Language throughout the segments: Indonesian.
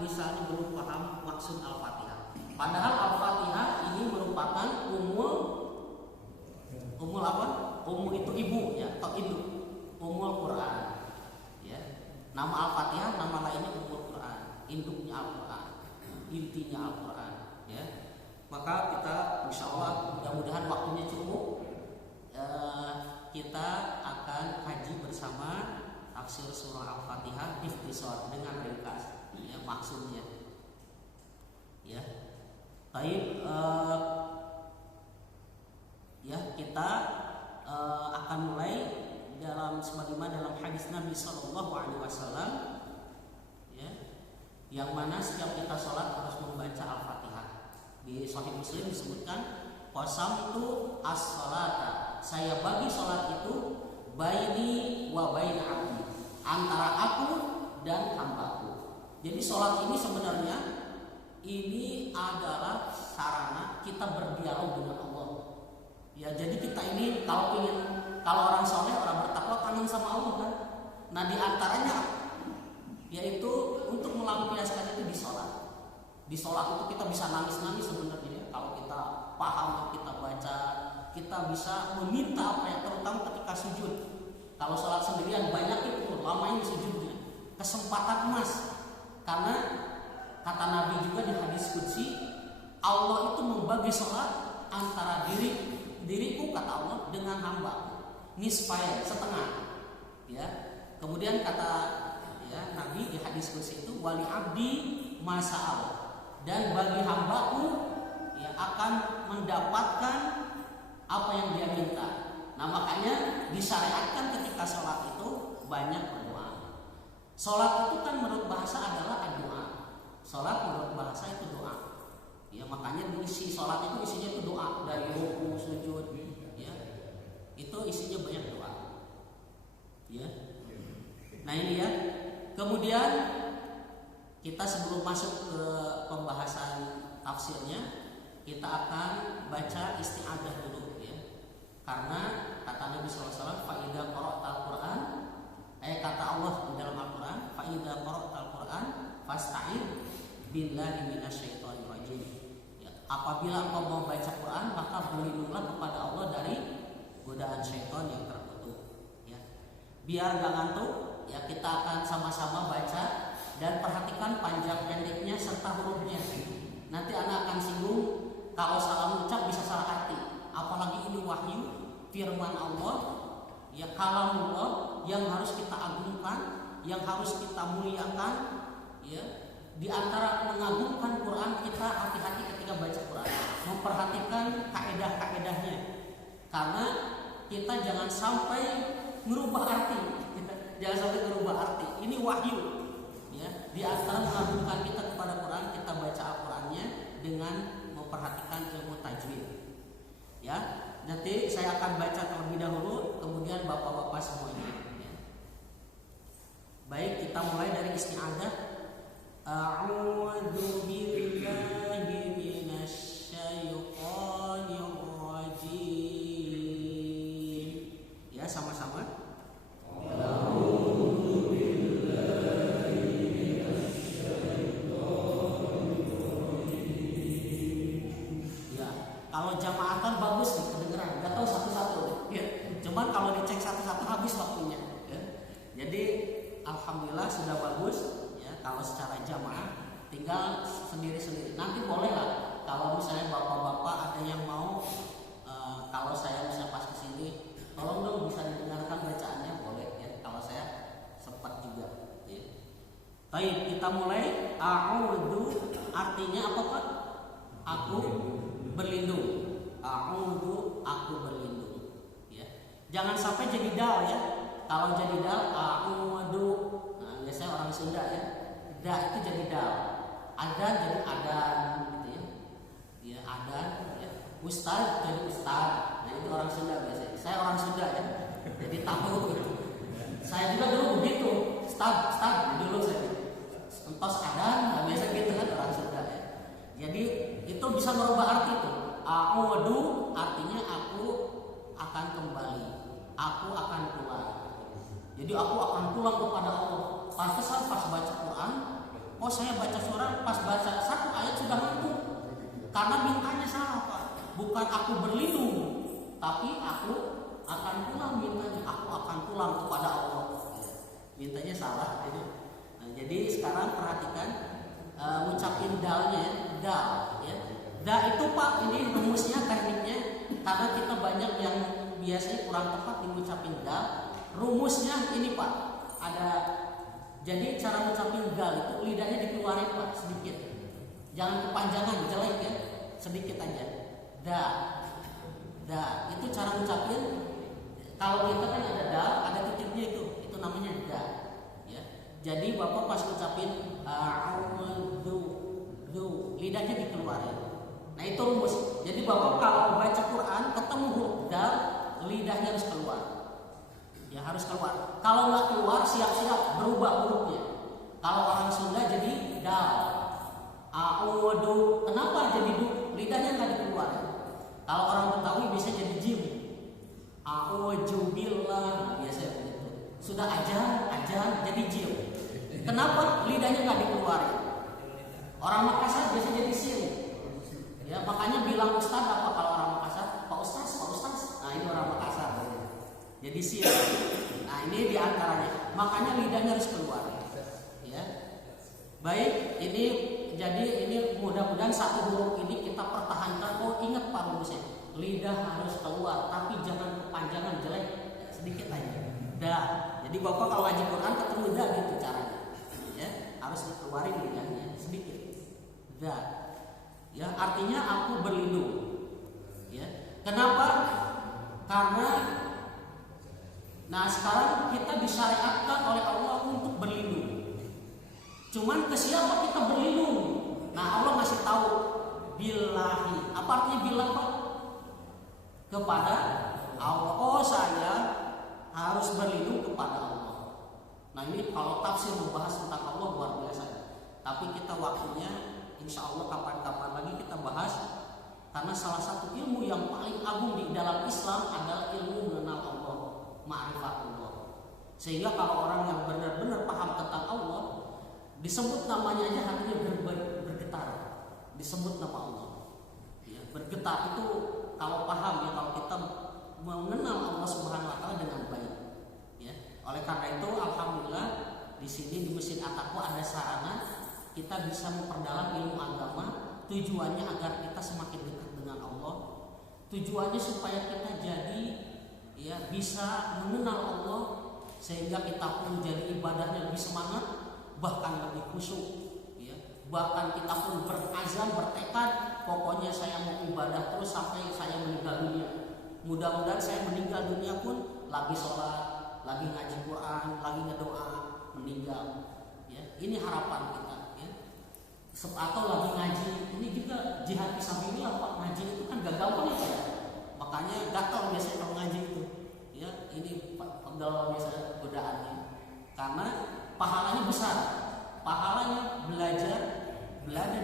misalnya belum paham maksud Al-Fatihah. Padahal Al-Fatihah ini merupakan umul apa? Umul itu ibu ya, atau induk. Umul Quran. Ya. Nama Al-Fatihah nama lainnya umul Quran, induknya Al-Quran, intinya Al-Quran, ya. Maka kita insyaallah mudah-mudahan waktunya cukup. Kita akan kaji bersama tafsir surah Al-Fatihah ikhtisar dengan ringkas ya maksudnya. Ya. Baik, ya kita akan mulai dalam sebagaimana dalam hadis Nabi Shallallahu Alaihi Wasallam, ya, yang mana setiap kita sholat harus membaca Al-Fatihah. Di Sahih Muslim disebutkan, qasamtu as-sholata, saya bagi sholat itu baini wa baina abdi, antara aku dan hambaku. Jadi sholat ini sebenarnya ini adalah sarana kita berdialog dengan Allah. Ya, jadi kita ini kalau orang soleh, orang bertakwa kangen sama Allah kan. Nah di antaranya yaitu untuk melampiaskan itu di sholat. Di sholat itu kita bisa nangis-nangis sebenarnya. Kalau kita paham, kita baca, kita bisa meminta apa yang terutama ketika sujud. Kalau sholat sendirian banyak itu lamain sujudnya. Kesempatan emas. Karena kata Nabi juga di hadis qudsi, Allah itu membagi sholat antara diriku kata Allah dengan hamba, nisfain, setengah, ya. Kemudian kata ya Nabi di hadis qudsi itu, wali abdi masa'al, dan bagi hambaku ya akan mendapatkan apa yang dia minta. Nah makanya disyariatkan ketika sholat itu banyak berdoa. Sholat itu kan menurut bahasa adalah doa. Sholat menurut bahasa itu doa. Ya makanya isi sholat itu isinya itu doa, dari ruku, sujud, ya itu isinya banyak doa. Ya. Nah ini ya. Kemudian kita sebelum masuk ke pembahasan tafsirnya, kita akan baca isti'adzah dulu ya. Karena kata Nabi SAW, fa'idha qara'tal Qur'an, kata Allah di dalam Al-Quran, fa'idha qara'tal Qur'an fasta'id billahi minasyaitonir rajim. Ya, apabila engkau mau baca Quran, maka berlindunglah kepada Allah dari godaan syaitan yang terkutuk. Ya. Biar gak ngantuk, ya kita akan sama-sama baca dan perhatikan panjang pendeknya serta hurufnya. Nanti anak akan singgung kalau salah ucap bisa salah arti. Apalagi ini wahyu, firman Allah, ya kalamullah yang harus kita agungkan, yang harus kita muliakan, ya. Di antara mengagungkan Quran, kita hati-hati ketika baca Quran, memperhatikan kaedah-kaedahnya, karena kita jangan sampai merubah arti, jangan sampai merubah arti. Ini wahyu, ya. Di antara mengagungkan kita kepada Quran, kita baca Al-Qurannya dengan memperhatikan ilmu tajwid. Ya, nanti saya akan baca terlebih dahulu, kemudian bapak-bapak semuanya. Ya. Baik, kita mulai dari isti'adzah. A'udzu billahi minasyaitonir rajim. Ya, sama-sama. A'udzu billahi minasyaitonir rajim. Ya, kalau jamaah kan bagus nih kedengeran, enggak tahu satu-satu ya. Cuman kalau dicek satu-satu habis waktunya ya. Jadi alhamdulillah sudah bagus. Kalau secara jamaah tinggal sendiri-sendiri. Nanti boleh lah kalau misalnya bapak-bapak ada yang mau, kalau saya bisa pas kesini, tolong dong bisa didengarkan bacaannya, boleh ya. Kalau saya sempat juga. Ya. Baik, kita mulai. A'udzu artinya apa Pak? Aku berlindung. A'udzu, aku berlindung. Ya. Jangan sampai jadi dal ya. Kalau jadi dal, a'udzu. Nah, biasanya orang Sunda ya. Da itu jadi dal, adan jadi adan, gitu ya. Ya adan, ya. Ustaz jadi ustaz. Nah itu orang Sunda biasanya. Saya orang Sunda ya, jadi tahu gitu. Saya juga dulu begitu, ustaz dulu saya. Entos adan, nah biasa gitu kan orang Sunda ya. Jadi itu bisa merubah arti tuh. A'udzu artinya aku akan kembali, aku akan pulang. Jadi aku akan pulang kepada Allah. Pantesan pas baca Quran Oh saya baca surah, pas baca satu ayat sudah ngantuk. Karena mintanya salah Pak. Bukan aku berlindung, tapi aku akan pulang mintanya. Aku akan pulang kepada Allah. Mintanya salah. Nah, jadi sekarang perhatikan ucapin dalnya, dal. Ya. Da itu Pak, ini rumusnya, tekniknya. Karena kita banyak yang biasanya kurang tepat mengucapin dal. Rumusnya ini Pak, ada. Jadi cara mengucapin dal itu lidahnya dikeluarin Pak sedikit. Jangan kepanjangan, jelek ya. Sedikit aja. Da. Itu cara mengucapin. Kalau kita kan ada dal, ada titiknya itu namanya da. Ya. Jadi Bapak pas ucapin lidahnya dikeluarin. Nah itu rumus. Jadi Bapak kalau baca Quran ketemu huruf dal, lidahnya harus keluar. Ya harus keluar. Kalau nggak keluar siap-siap berubah hurufnya. Kalau orang Sunda jadi dal. A'udhu. Kenapa jadi du? Lidahnya nggak dikeluarin. Kalau orang Betawi bisa jadi jim. A'udhu billah. Biasanya begitu. Sudah ajan jadi jim. Kenapa? Lidahnya nggak dikeluarin. Orang Makassar biasa jadi sin. Ya makanya bilang ustaz apa kalau orang Makassar? Pak Ustaz. Nah ini orang Makassar. Jadi sin. Nah ini diantaranya. Makanya lidahnya harus keluar. Ya. Baik, jadi ini mudah-mudahan satu huruf ini kita pertahankan. Oh ingat Pak rumusnya. Lidah harus keluar, tapi jangan kepanjangan jelek. Sedikit aja. Dah. Jadi Bapak kalau ngaji Quran ketemu dah gitu caranya. Ya, harus dikeluarin lidahnya sedikit. Dah. Ya, artinya aku berlindung. Ya. Kenapa? Karena sekarang kita disyariatkan oleh Allah untuk berlindung. Cuman ke siapa kita berlindung? Nah, Allah masih tahu billahi. Apa artinya billah Pak? Kepada Allah. Oh, saya harus berlindung kepada Allah. Nah, ini kalau tafsir membahas tentang Allah luar biasa. Tapi kita waktunya insya Allah kapan-kapan lagi kita bahas. Karena salah satu ilmu yang paling agung di dalam Islam adalah ilmu mengenal Allah, ma'rifatullah. Sehingga kalau orang yang benar-benar paham tentang Allah, disebut namanya aja hatinya bergetar. Disebut nama Allah. Ya, bergetar itu kalau paham ya, kalau kita mengenal Allah Subhanahu wa taala dengan baik. Ya. Oleh karena itu alhamdulillah di sini di Masjid At-Taqwa ada sarana kita bisa memperdalam ilmu agama. Tujuannya agar kita semakin dekat dengan Allah. Tujuannya supaya kita jadi ya bisa mengenal Allah sehingga kita pun jadi ibadahnya lebih semangat, bahkan lebih khusyuk. Ya. Bahkan kita pun berazam, bertekad, pokoknya saya mau ibadah terus sampai saya meninggal dunia. Mudah-mudahan saya meninggal dunia pun lagi sholat, lagi ngaji Quran, lagi ngedoa, meninggal. Ya. Ini harapan kita. Atau lagi ngaji, ini juga jihad fisabilillah Pak. Ngaji itu kan gak gampang ya. Makanya gatal biasanya kalau ngaji itu. Ya, ini pegel biasanya godaannya. Karena pahalanya besar. Pahalanya belajar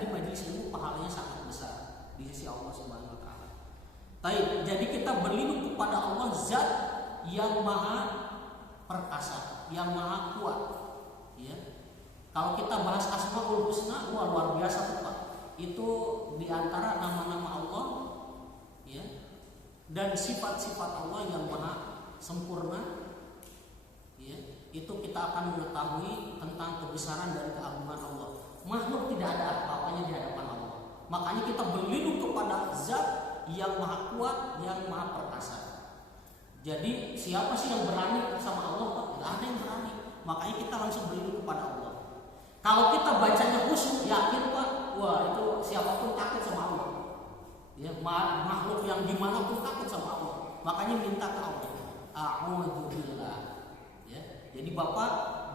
di majelis ilmu pahalanya sangat besar di sisi Allah Subhanahu wa taala. Jadi kita berlindung kepada Allah Zat yang Maha Perkasa, yang Maha Kuat. Ya. Kalau kita bahas Asmaul Husna, luar biasa tuh Pak. Itu diantara nama-nama Allah, ya, dan sifat-sifat Allah yang maha sempurna. Ya, itu kita akan mengetahui tentang kebesaran dan keagungan Allah. Makhluk tidak ada apa-apanya di hadapan Allah. Makanya kita berlindung kepada Zat yang maha kuat, yang maha perkasa. Jadi siapa sih yang berani sama Allah Pak? Tidak ada yang berani. Makanya kita langsung berlindung kepada Allah. Kalau kita bacanya khusyuk, yakin Pak, wah itu siapapun takut sama Allah. Ya, makhluk yang gimana pun takut sama Allah. Makanya minta ke Allah. A'udzubillah. Ya, jadi Bapak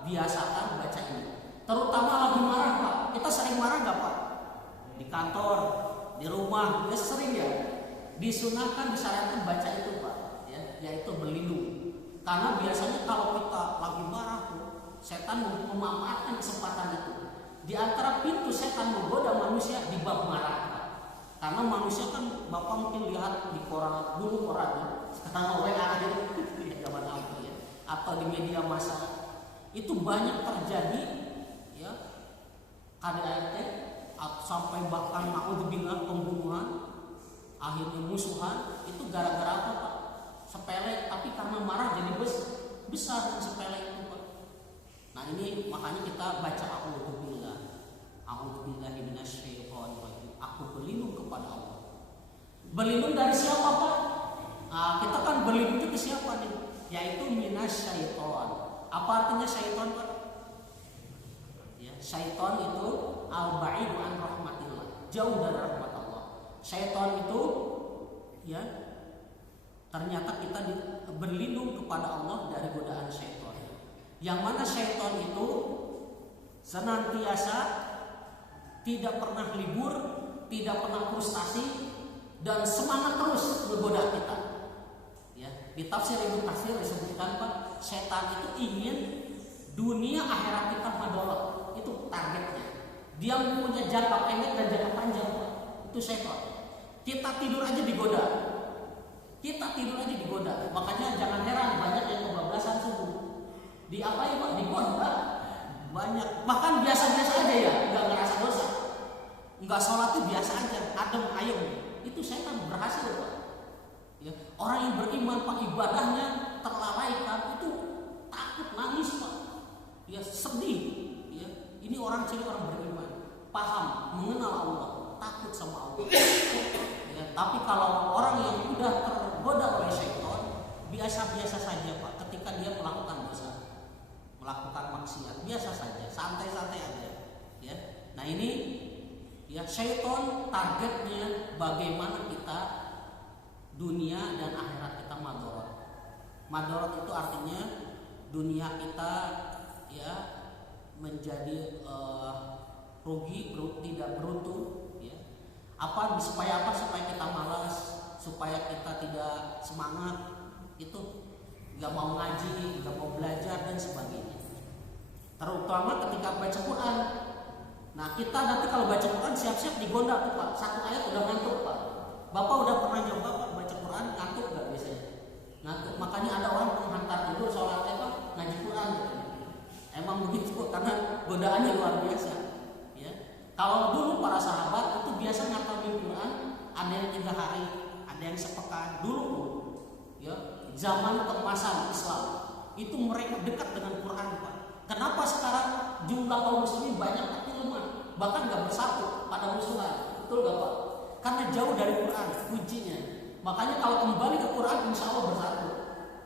biasakan baca ini. Terutama lagi marah Pak. Kita sering marah nggak Pak? Di kantor, di rumah, ya sering ya. Disunahkan, disarankan baca itu Pak. Ya, yaitu berlindung. Karena biasanya kalau kita lagi marah tuh, setan memanfaatkan kesempatan itu. Di antara pintu setan menggoda manusia di bab marah. Karena manusia kan Bapak mungkin lihat di koran, dulu koran, sekarang WA aja di zaman apa ya, atau di media massa itu banyak terjadi ya KDRT sampai bahkan naudzubillah pembunuhan, akhirnya musuhan, itu gara-gara apa Pak? Sepele, tapi karena marah jadi besar dan sepele itu Pak. Nah ini makanya kita baca a'udzubillahi minasyaitonirrajim. Aku berlindung kepada Allah. Berlindung dari siapa Pak? Nah, kita kan berlindung ke siapa nih? Yaitu minasyaiton. Apa artinya syaiton Pak? Ya, syaiton itu al-ba'idu an rahmatillah, jauh dari rahmat Allah. Syaiton itu ya ternyata kita berlindung kepada Allah dari godaan syaiton. Yang mana syaiton itu senantiasa tidak pernah libur, tidak pernah frustasi, dan semangat terus menggoda kita. Ya, di tafsir Ibnu Katsir disebutkan Pak, setan itu ingin dunia akhirat kita madorot, itu targetnya. Dia punya jangka pendek dan jangka panjang Pak. Itu setan. Kita tidur aja digoda. Makanya jangan heran banyak yang kebablasan subuh. Diapain Pak? Digoda. Banyak. Bahkan biasa-biasa aja ya, nggak ngerasa dosa. Nggak sholat itu biasa aja, adem ayem. Itu setan berhasil Pak. Ya, orang yang beriman Pak, ibadahnya terlalaikan, itu takut, nangis Pak. Ya, sedih. Ya, ini orang ciri orang beriman, paham, mengenal Allah, takut sama Allah. Ya, tapi kalau orang yang sudah tergoda oleh syaitan, biasa-biasa saja Pak. Ketika dia melakukan dosa, melakukan maksiat, biasa saja, santai-santai aja. Ya, nah ini ya syaitan targetnya bagaimana kita dunia dan akhirat kita madorot. Madorot itu artinya dunia kita ya menjadi rugi, tidak beruntung. Ya. Supaya kita malas, supaya kita tidak semangat, itu nggak mau ngaji, nggak mau belajar dan sebagainya. Terutama ketika baca Quran. Nah kita nanti kalau baca Quran siap-siap digoda tuh Pak. Satu ayat udah ngantuk Pak. Bapak udah pernah coba Pak baca Quran ngantuk nggak biasanya? Ngantuk. Makanya ada orang menghantar tidur sholatnya Pak ngaji Quran gitu. Emang begitu karena godaannya luar biasa. Ya. Kalau dulu para sahabat itu biasa ngatamin Quran, ada yang 3 hari, ada yang sepekan. Dulu ya zaman keemasan Islam itu mereka dekat dengan Quran Pak. Kenapa sekarang jumlah kaum muslimin banyak tapi lemah, bahkan nggak bersatu pada musuhan, betul nggak Pak? Karena jauh dari Quran kuncinya. Makanya kalau kembali ke Quran, insya Allah bersatu.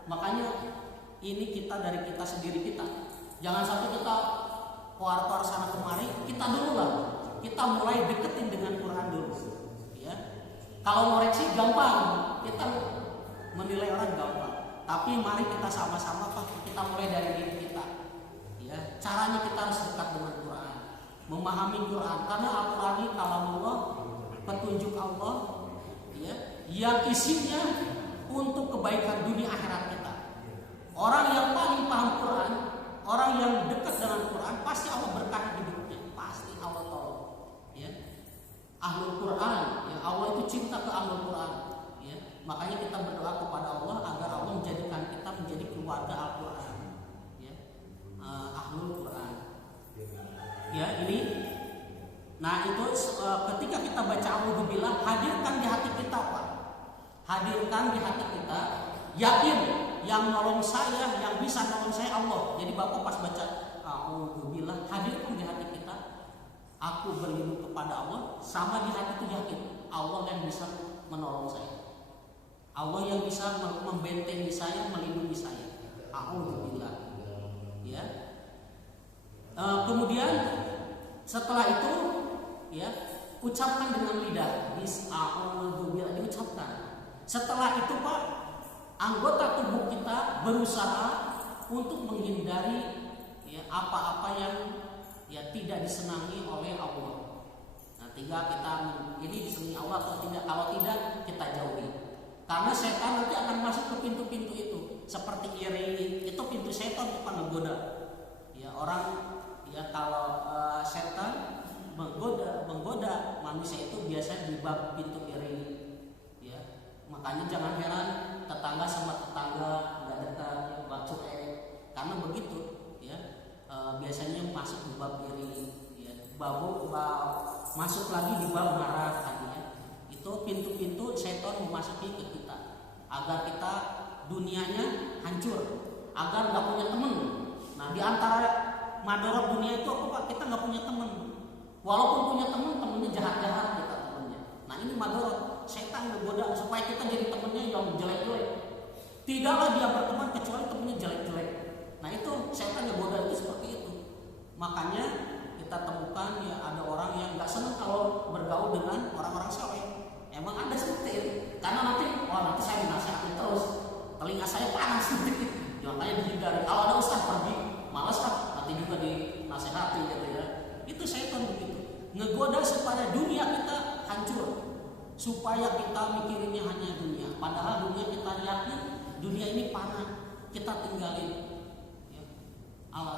Makanya ini kita dari kita sendiri kita. Jangan sampai kita keluar sana kemari. Kita dulu lah. Kita mulai deketin dengan Quran dulu. Ya. Kalau ngoreksi gampang, kita menilai orang gampang. Tapi mari kita sama-sama Pak. Kita mulai dari diri kita. Ya, caranya kita harus dekat dengan Quran, memahami Quran karena Al-Quran ini kalam Allah, petunjuk Allah, ya, yang isinya untuk kebaikan dunia akhirat kita. Orang yang paling paham Quran, orang yang dekat dengan Quran, pasti Allah berkahi hidupnya, pasti Allah tolong. Ya, Ahlul Quran, ya Allah itu cinta ke Ahlul Quran. Ya, makanya kita berdoa kepada Allah agar Allah menjadikan kita menjadi keluarga Al-Quran. Ahlul Quran. Ya ini. Nah itu ketika kita baca a'udzubillah, hadirkan di hati kita Pak. Hadirkan di hati kita, yakin yang nolong saya, yang bisa nolong saya Allah. Jadi Bapak pas baca a'udzubillah, hadirkan di hati kita, aku berlindung kepada Allah. Sama di hati itu yakin Allah yang bisa menolong saya, Allah yang bisa membentengi saya, melindungi saya. A'udzubillah. Ya. Kemudian setelah itu ya ucapkan dengan lidah bismillah, diucapkan. Setelah itu Pak, anggota tubuh kita berusaha untuk menghindari ya apa-apa yang ya tidak disenangi oleh Allah. Nah, tinggal kita ini disenangi Allah atau tidak. Kalau tidak, kita jauhi. Karena setan nanti akan masuk ke pintu-pintu itu. Seperti iri, itu pintu setan bukan menggoda. Ya orang ya kalau setan menggoda manusia itu biasanya di bab pintu iri. Ya, makanya jangan heran tetangga sama tetangga nggak dekat, bab cuek. Karena begitu, ya biasanya masuk di bab iri. Ya, masuk lagi di bab marah tadi ya. Itu pintu-pintu setan memasuki ke kita agar kita dunianya hancur, agar nggak punya teman. Nah, di antara madorot dunia itu apa Pak? Kita nggak punya teman. Walaupun punya teman, temennya jahat-jahat kita temennya. Nah, ini madorot. Setan ngegoda supaya kita jadi temennya yang jelek-jelek. Tidaklah dia berteman kecuali temennya jelek-jelek. Nah, itu setan ngegoda itu seperti itu. Makanya kita temukan ya ada orang yang nggak senang kalau bergaul dengan orang-orang saleh. Emang ada seperti itu. Karena nanti saya dinasihatin terus, telinga saya panas nanti. Makanya dihindari. Kalau ada ustaz pergi, malas nanti juga dinasihati gitu ya. Itu setan begitu. Ngegoda supaya dunia kita hancur, supaya kita mikirinnya hanya dunia. Padahal dunia kita lihatnya, dunia ini panah, kita tinggalin. Ya.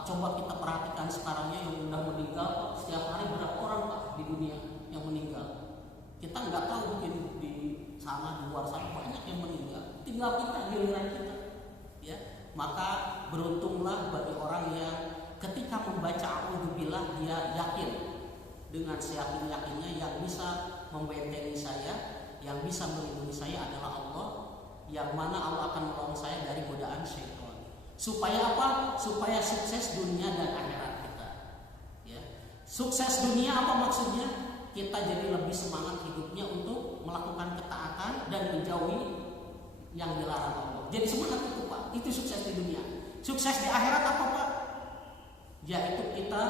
Coba kita perhatikan sekarangnya yang udah meninggal, setiap hari berapa orang Pak di dunia yang meninggal. Kita nggak tahu, mungkin di sana di luar sana banyak yang meninggal. Tinggal kita, giliran kita. Ya, maka beruntunglah bagi orang yang ketika membaca a'udzubillah dia yakin dengan seyakin-yakinnya yang bisa membentengi saya, yang bisa melindungi saya adalah Allah, yang mana Allah akan menolong saya dari godaan syaitan. Supaya apa? Supaya sukses dunia dan akhirat kita. Ya. Sukses dunia apa maksudnya? Kita jadi lebih semangat hidupnya untuk melakukan ketaatan dan menjauhi yang dilarang Allah. Jadi semangat itu Pak, itu sukses di dunia. Sukses di akhirat apa Pak? Yaitu kita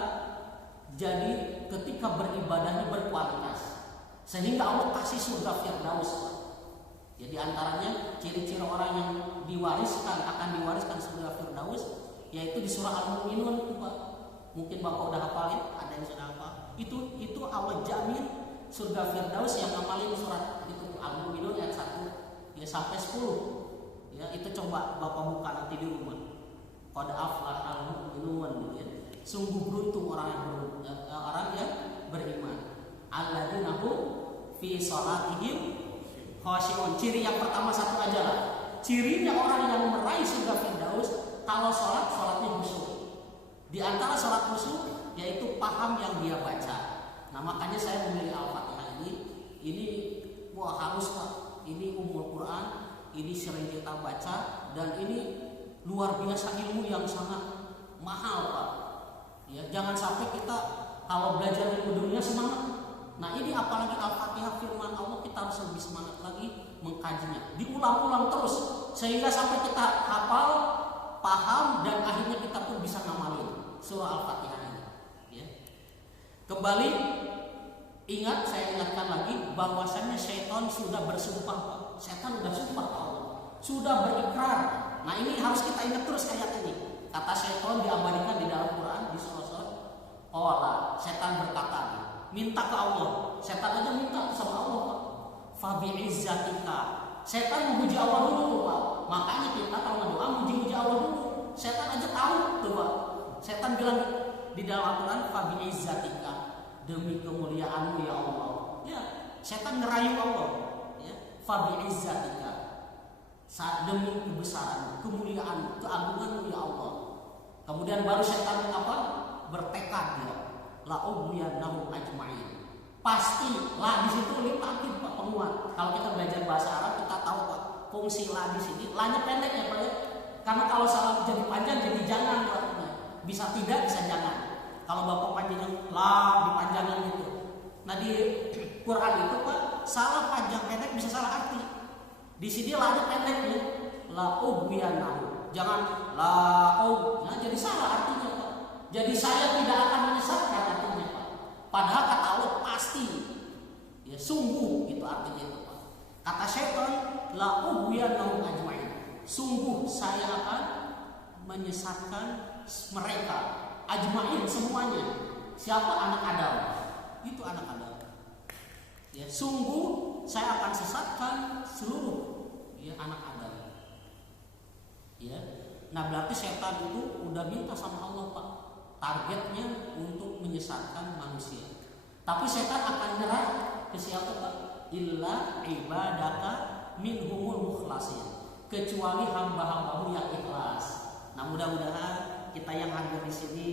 jadi ketika beribadahnya berkualitas, sehingga Allah kasih surga Firdaus Pak. Jadi antaranya ciri-ciri orang yang akan diwariskan surga Firdaus, yaitu di surah Al-Mu'minun Pak. Mungkin Bapak udah hafalin, ada yang sudah hafal. Itu Allah jamin surga Firdaus yang ngamalin surat itu Al-Mu'minun ayat 1 ya sampai 10. Ya, itu coba Bapak buka nanti di rumah. Qad aflahal mu'minun gitu ya. Sungguh beruntung orang yang beriman. Alladzina hum fi shalatihim khashi'un. Ciri yang pertama satu aja lah. Cirinya orang yang meraih surga Firdaus kalau salatnya khusyuk. Di antara salat khusyuk yaitu paham yang dia baca. Nah, makanya saya memilih Al-Fatihah ini harus Pak. Ini Ummul Quran, ini sering kita baca dan ini luar biasa ilmu yang sangat mahal Pak. Ya, jangan sampai kita kalau belajar ilmu dunia semangat. Nah, ini apalagi Al-Fatihah firman Allah, kita harus lebih semangat lagi mengkajinya. Diulang-ulang terus sehingga sampai kita hafal, paham dan akhirnya kita pun bisa ngamalin surah Al-Fatihah ini. Ya. Kembali saya ingatkan lagi bahwasannya syaitan sudah bersumpah Pak. Setan sudah sumpah Allah, sudah berikrar. Nah, ini harus kita ingat terus ayat ini. Kata syaitan diabadikan di dalam Quran di surah Allah. Setan berkata, minta ke Allah. Setan aja minta sama Allah Pak. Fa bi'izzatika. Setan memuji Allah dulu Pak. Makanya kita kalau berdoa muji Allah dulu. Setan aja tahu tuh Pak. Setan bilang di dalam Al-Quran fa bi'izzatika, demi kemuliaanmu ya Allah. Ya, setan ngerayu Allah. Ya, fa bi'izzatika, demi kebesaran, kemuliaan, keagunganmu ya Allah. Kemudian baru setan bertekad dia, la ughwiyannahum ajma'in. Pasti la di situ lipatin Pak, penguat. Kalau kita belajar bahasa Arab kita tahu Pak, fungsi la di sini, la-nya pendek ya Pak ya. Karena kalau salah jadi panjang jadi jangan Pak. Bisa tidak, bisa jangan. Kalau Bapak panjang la dipanjangin gitu. Nah, di Quran itu Pak, salah panjang pendek bisa salah arti. Di sini la-nya pendek nih, la ughwiyannahum. Jangan la nah, jadi salah artinya Pak. Jadi saya tidak akan menyesatkan artinya Pak. Padahal kata Allah pasti, ya sungguh itu artinya itu Pak. Kata syaitan, la ughwiyannahum ajma'in. Sungguh saya akan menyesatkan mereka ajma'in semuanya. Siapa? Anak Adam. Itu anak Adam. Ya, sungguh saya akan sesatkan seluruh anak Adam. Ya. Nah, berarti setan itu udah minta sama Allah Pak. Targetnya untuk menyesatkan manusia. Tapi setan akan nyerah ke siapa Pak? Illa ibadaka minhumul mukhlasin. Kecuali hamba-hambamu yang ikhlas. Nah, mudah-mudahan kita yang hadir di sini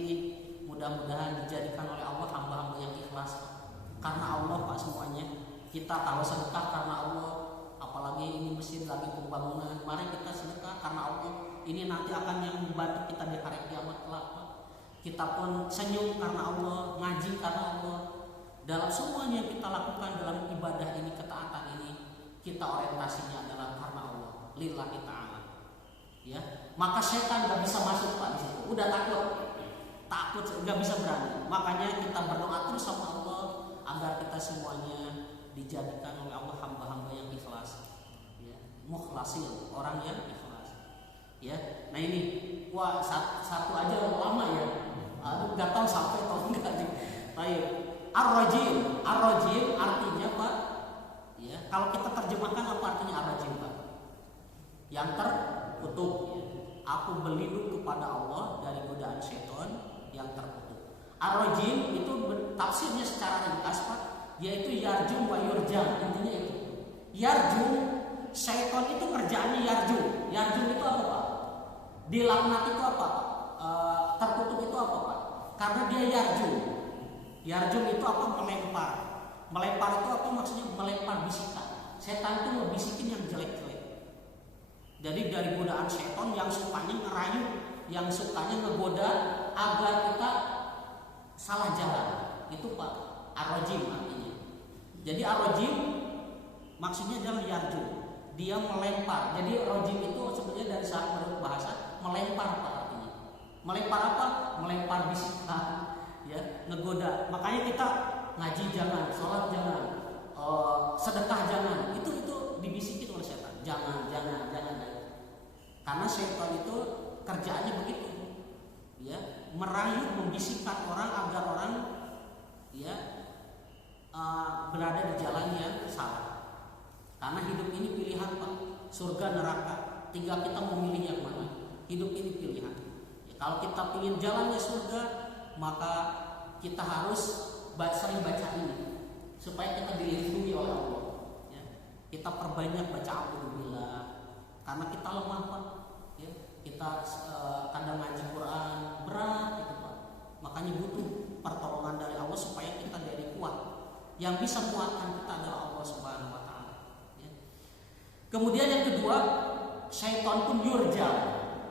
mudah-mudahan dijadikan oleh Allah hamba-hamba yang ikhlas. Karena Allah Pak semuanya. Kita kalau sedekah karena Allah, apalagi ini masjid lagi pembangunan, mari kita sedekah karena Allah. Ini nanti akan yang membantu kita di hari kiamat kelak. Kita pun senyum karena Allah, ngaji karena Allah. Dalam semuanya yang kita lakukan dalam ibadah ini, ketaatan ini, kita orientasinya adalah karena Allah, lillahi ta'ala. Ya, maka setan gak bisa masuk Pak di situ. Udah takut gak bisa berani. Makanya kita berdoa terus sama Allah agar kita semuanya dijadikan oleh Allah hamba-hamba yang ikhlas. Ya, mukhlasin, orang yang ikhlas. Ya, nah ini, wah satu aja lama ya. Aduh, nggak tahu sampai atau enggak nih. Baik, ar-rajim artinya Pak. Ya, kalau kita terjemahkan apa artinya ar-rajim Pak? Yang terkutuk. Aku berlindung kepada Allah dari godaan syaitan yang terkutuk. Ar-rajim itu tafsirnya secara ringkas Pak, yaitu yarjum wa yurjam. Intinya itu. Yarjum, syaitan itu kerjaannya yarjum. Yarjum itu apa Pak? Dilaknat itu apa Pak? Terkutuk itu apa Pak? Karena dia yarjum. Yarjum itu apa? Melempar. Melempar itu apa maksudnya? Melempar bisikan. Setan itu ngebisikin yang jelek-jelek. Jadi dari godaan setan yang sukanya ngerayu, yang sukanya ngegoda agar kita salah jalan. Itu Pak, ar-rajim artinya. Jadi ar-rajim maksudnya adalah yarjum. Dia melempar. Jadi rajim itu sebenarnya dari menurut bahasa melempar Pak artinya. Melempar apa? Melempar bisikan, ya, ngegoda. Makanya kita ngaji jangan, sholat jangan, sedekah jangan. Itu dibisikin oleh setan. Jangan. Karena setan itu kerjaannya begitu, ya, merayu, membisikkan orang agar orang, ya, berada di jalan yang salah. Karena hidup ini pilihan Pak, surga neraka. Tinggal kita memilih yang mana. Hidup ini pilihan. Ya, kalau kita ingin jalannya surga, maka kita harus sering baca ini supaya kita dilindungi oleh Allah. Ya, kita perbanyak baca alhamdulillah. Karena kita lemah Pak. Ya, kita kadang ngaji Quran berat gitu Pak. Makanya butuh pertolongan dari Allah supaya kita jadi kuat. Yang bisa kuatkan kita adalah Allah Subhanahu wa taala. Ya. Kemudian yang kedua, syaitan pun yurjam.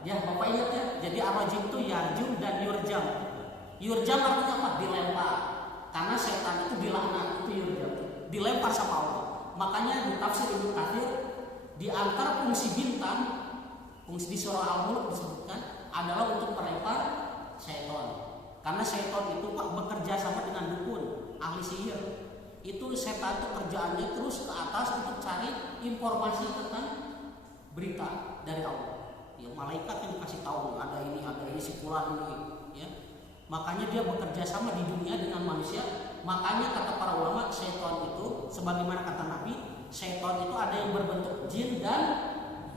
Ya, Bapak ingat ya. Jadi ar-rajim itu yarjum dan yurjam. Yurjam artinya apa? Dilempar. Karena setan itu dilaknat, itu yurjam. Dilempar sama Allah. Makanya di tafsir Ibnu Katsir, di antara fungsi bintang, fungsi di surah Al-Mulk disebutkan adalah untuk melempar setan. Karena setan itu Pak bekerja sama dengan dukun, ahli sihir. Itu setan itu kerjaannya terus ke atas untuk cari informasi tentang berita dari Allah. Ya, malaikat yang kasih tahu ada ini si fulan ini, ya. Makanya dia bekerja sama di dunia dengan manusia. Makanya kata para ulama, setan itu sebagaimana kata Nabi, setan itu ada yang berbentuk jin dan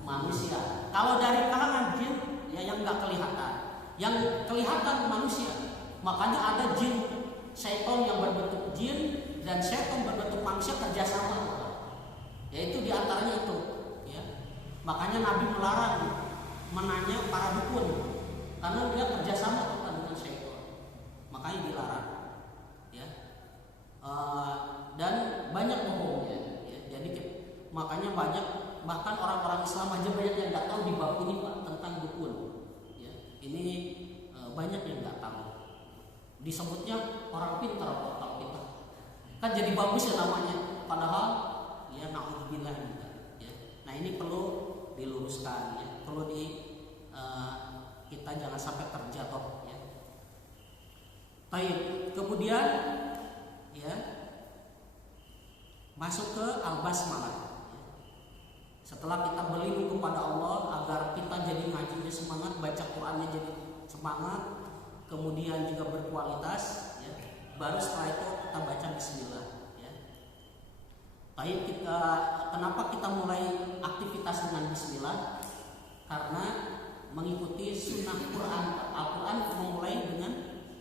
manusia. Kalau dari kalangan jin, ya yang nggak kelihatan, yang kelihatan manusia. Makanya ada jin, setan yang berbentuk jin dan setan berbentuk manusia kerjasama. Yaitu diantaranya itu. Ya. Makanya Nabi melarang menanya para dukun karena dia kerjasama dengan setan. Makanya dilarang. Ya. Dan banyak bohongnya. Ya. Jadi makanya banyak, bahkan orang-orang Islam aja banyak yang nggak tahu di bab ini Pak tentang dukun. Ya. Ini banyak yang nggak tahu. Disebutnya orang pintar atau otak pintar. Kan jadi bagus ya namanya. Padahal ya na'udzubillah ya. Nah ini perlu diluruskan ya. Perlu kita jangan sampai terjatuh ya. Baik, kemudian ya masuk ke al-basmalah. Setelah kita berlindung kepada Allah agar kita jadi ngajinya semangat, baca Qur'annya jadi semangat, kemudian juga berkualitas ya. Baru setelah itu kita baca bismillah ya. Baik, kenapa kita mulai aktivitas dengan bismillah? Karena mengikuti sunnah Quran. Al-Quran memulai dengan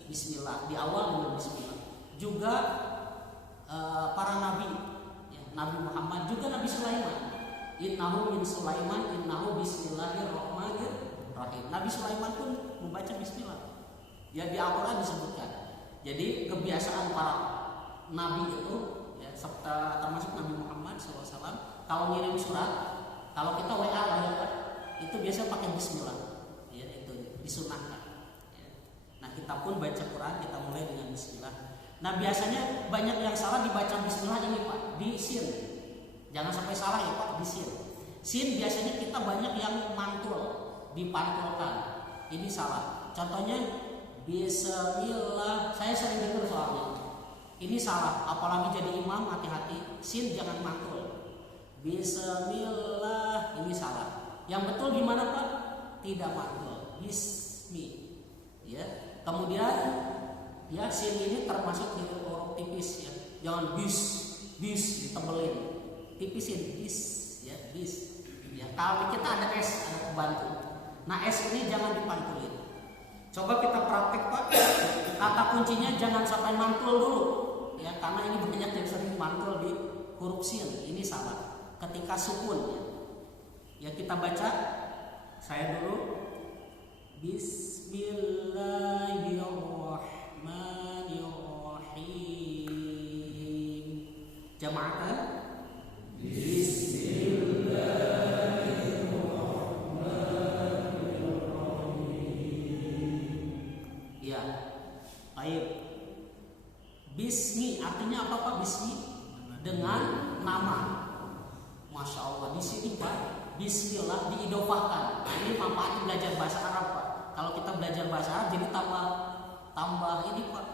bismillah, di awal dengan bismillah. Juga para nabi ya, Nabi Muhammad, juga Nabi Sulaiman. Innahu min Sulaiman innahu bismillahirrahmanirrahim. Nabi Sulaiman pun membaca bismillah. Ya di Al-Quran disebutkan. Jadi kebiasaan para nabi itu, ya, termasuk Nabi Muhammad SAW, kalau ngirim surat, kalau kita WA lah ya Pak, itu biasa pakai Bismillah, ya itu disunahkan. Ya. Nah kita pun baca Quran kita mulai dengan Bismillah. Nah biasanya banyak yang salah dibaca Bismillah ini Pak di sin. Jangan sampai salah ya Pak di sin. Sin biasanya kita banyak yang mantul, dipantulkan. Ini salah. Contohnya Bismillah, saya sering dengar soalnya. Ini salah, apalagi jadi imam hati-hati. Sin jangan mantul. Bismillah, ini salah. Yang betul gimana Pak? Tidak mantul. Bismi. Ya. Kemudian ya sin ini termasuk di huruf tipis ya. Jangan bis ditebelin. Tipisin bis ya, bis. Ya, kalau kita ada S, ada pembantu. Nah S ini jangan dipantulin. Coba kita praktek Pak. Kata kuncinya jangan sampai mantul dulu. Ya, karena ini banyak yang sering mantul di huruf sin. Ini salah. Ketika sukun ya. Ya kita baca. Saya dulu. Bismillahirrahmanirrahim. Jama'atan. Ya, baik. Bismi artinya apa Pak? Bismi dengan nama. Masya Allah di sini Pak, Bismillah diidofahkan. Nah, ini manfaat belajar bahasa Arab Pak. Kalau kita belajar bahasa Arab jadi tambah ini Pak,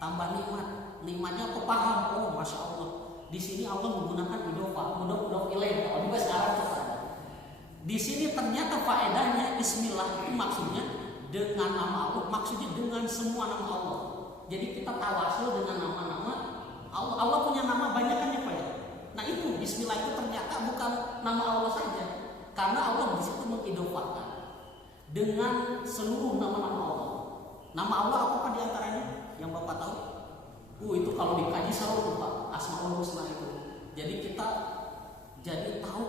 tambah nikmat. Nikmatnya apa paham? Oh Masya Allah. Di sini Allah menggunakan idofah, mudhof ilaih. Kalau di bahasa Arab itu ada. Di sini ternyata faedahnya Bismillah itu maksudnya dengan nama Allah, maksudnya dengan semua nama Allah. Jadi kita tawasul dengan nama-nama Allah. Allah punya nama banyak kan ya Pak ya? Nah itu Bismillah itu ternyata bukan nama Allah saja, karena Allah di situ mengidofahkan dengan seluruh nama-nama Allah. Nama Allah apa di antaranya yang Bapak tahu? Itu kalau dikaji selalu Pak, Asmaul Husna itu. Jadi kita jadi tahu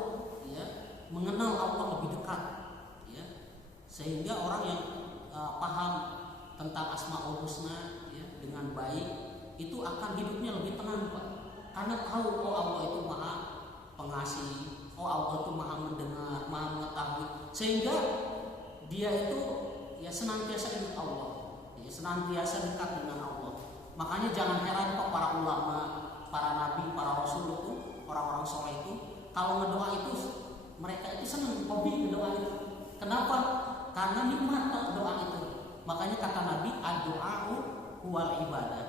ya, mengenal Allah lebih dekat ya. Sehingga orang yang paham tentang Asmaul Husna ya, dengan baik itu akan hidupnya lebih tenang Pak. Karena tahu oh Allah itu Maha Pengasih, oh Allah itu Maha Mendengar, Maha Mengetahui. Sehingga dia itu ya senantiasa ingat Allah, ya, senantiasa dekat dengan Allah. Makanya jangan heran kok para ulama, para nabi, para rasul itu, orang-orang soleh itu, kalau ngedoa itu mereka itu senang, hobi ngedoa itu. Kenapa? Karena nikmat doa itu. Makanya kata Nabi, ad-du'a'u huwal ibadah.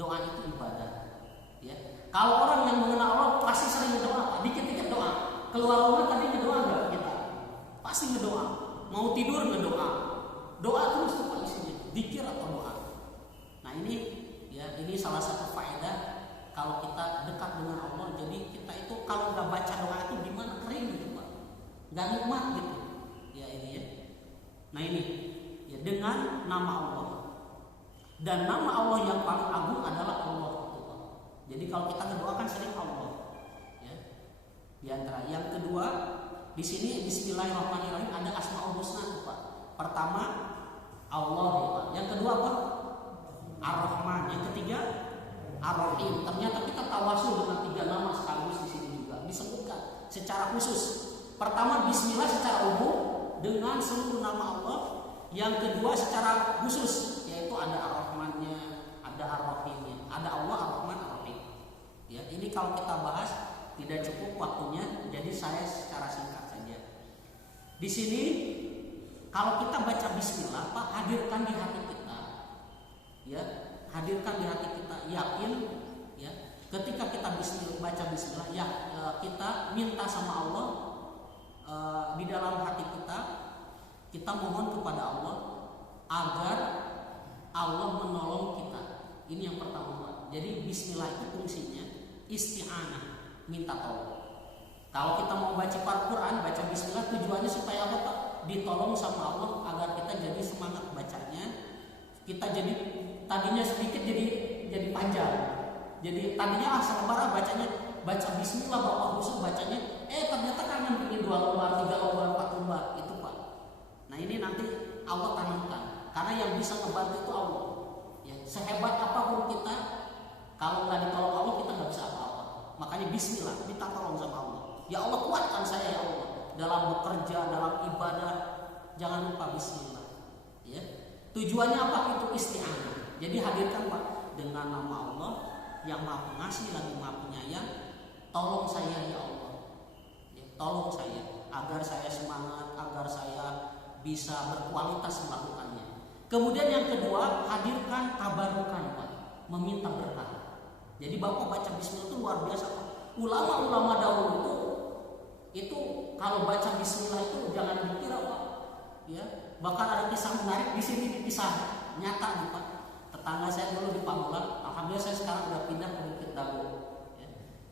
Doa itu ibadah. Ya. Kalau orang yang mengenal Allah pasti sering ngedoa, dikit-dikit doa. Keluar rumah tadi ngedoa enggak kita? Pasti ngedoa. Mau tidur ngedoa. Doa terus tuh Pak isinya, zikir atau doa. Nah ini ya, ini salah satu faedah kalau kita dekat dengan Allah. Jadi kita itu kalau nggak baca doa itu gimana, kering gitu Pak, nggak nikmat gitu. Ya ini ya. Nah ini ya, dengan nama Allah, dan nama Allah yang paling agung adalah Allah gitu Pak. Jadi kalau kita ngedoakan sering Allah. Ya. Di antara yang kedua di sini Bismillahirrahmanirrahim ada Asmaul Husna tuh Pak. Pertama Allah ya Pak. Yang kedua apa? Ar-Rahman. Yang ketiga Ar-Rahim. Ternyata kita tawasul dengan 3 nama sekaligus di sini juga disebutkan secara khusus. Pertama Bismillah secara umum dengan seluruh nama Allah. Yang kedua secara khusus yaitu ada Ar-Rahmannya, ada Ar-Rahimnya, ada Allah Ar-Rahman Ar-Rahim. Ya, ini kalau kita bahas tidak cukup waktunya, jadi saya secara singkat saja. Di sini kalau kita baca Bismillah, Pak, hadirkan di hati kita. Ya, hadirkan di hati kita, yakin ya, ketika kita baca Bismillah ya, kita minta sama Allah di dalam hati kita mohon kepada Allah agar Allah menolong kita. Ini yang pertama Pak. Jadi Bismillah itu fungsinya isti'anah, minta tolong. Kalau kita mau baca Al-Quran, baca Bismillah tujuannya supaya apa Pak? Ditolong sama Allah agar kita jadi semangat bacanya. Kita jadi tadinya sedikit jadi panjang. Jadi tadinya sabar bacanya, baca Bismillah Bapak khusus bacanya, ternyata kangen ingin 2 lembar, 3 lembar, 4 lembar itu Pak. Nah ini nanti Allah tanamkan. karena yang bisa membantu itu Allah. Ya, sehebat apapun kita, kalau nggak ditolong Allah kita nggak bisa apa-apa. Makanya Bismillah, minta tolong sama Allah. Ya Allah, kuatkan saya ya Allah dalam bekerja, dalam ibadah. Jangan lupa Bismillah. Ya, tujuannya apa? Itu isti'anah. Jadi hadirkan Pak dengan nama Allah yang Maha Pengasih lagi Maha Penyayang. Tolong saya ya Allah. Ya, tolong saya agar saya semangat, agar saya bisa berkualitas melakukannya. Kemudian yang kedua, hadirkan tabarukan Pak, meminta berkah. Jadi Bapak baca Bismillah itu luar biasa Pak. Ulama-ulama dahulu itu kalau baca Bismillah itu jangan dikira Pak. Ya, bahkan ada kisah menarik di sini, kisah nyata nih Pak. Tetangga saya dulu di Pamulang, alhamdulillah saya sekarang udah pindah ke Bukit Dago. Ya,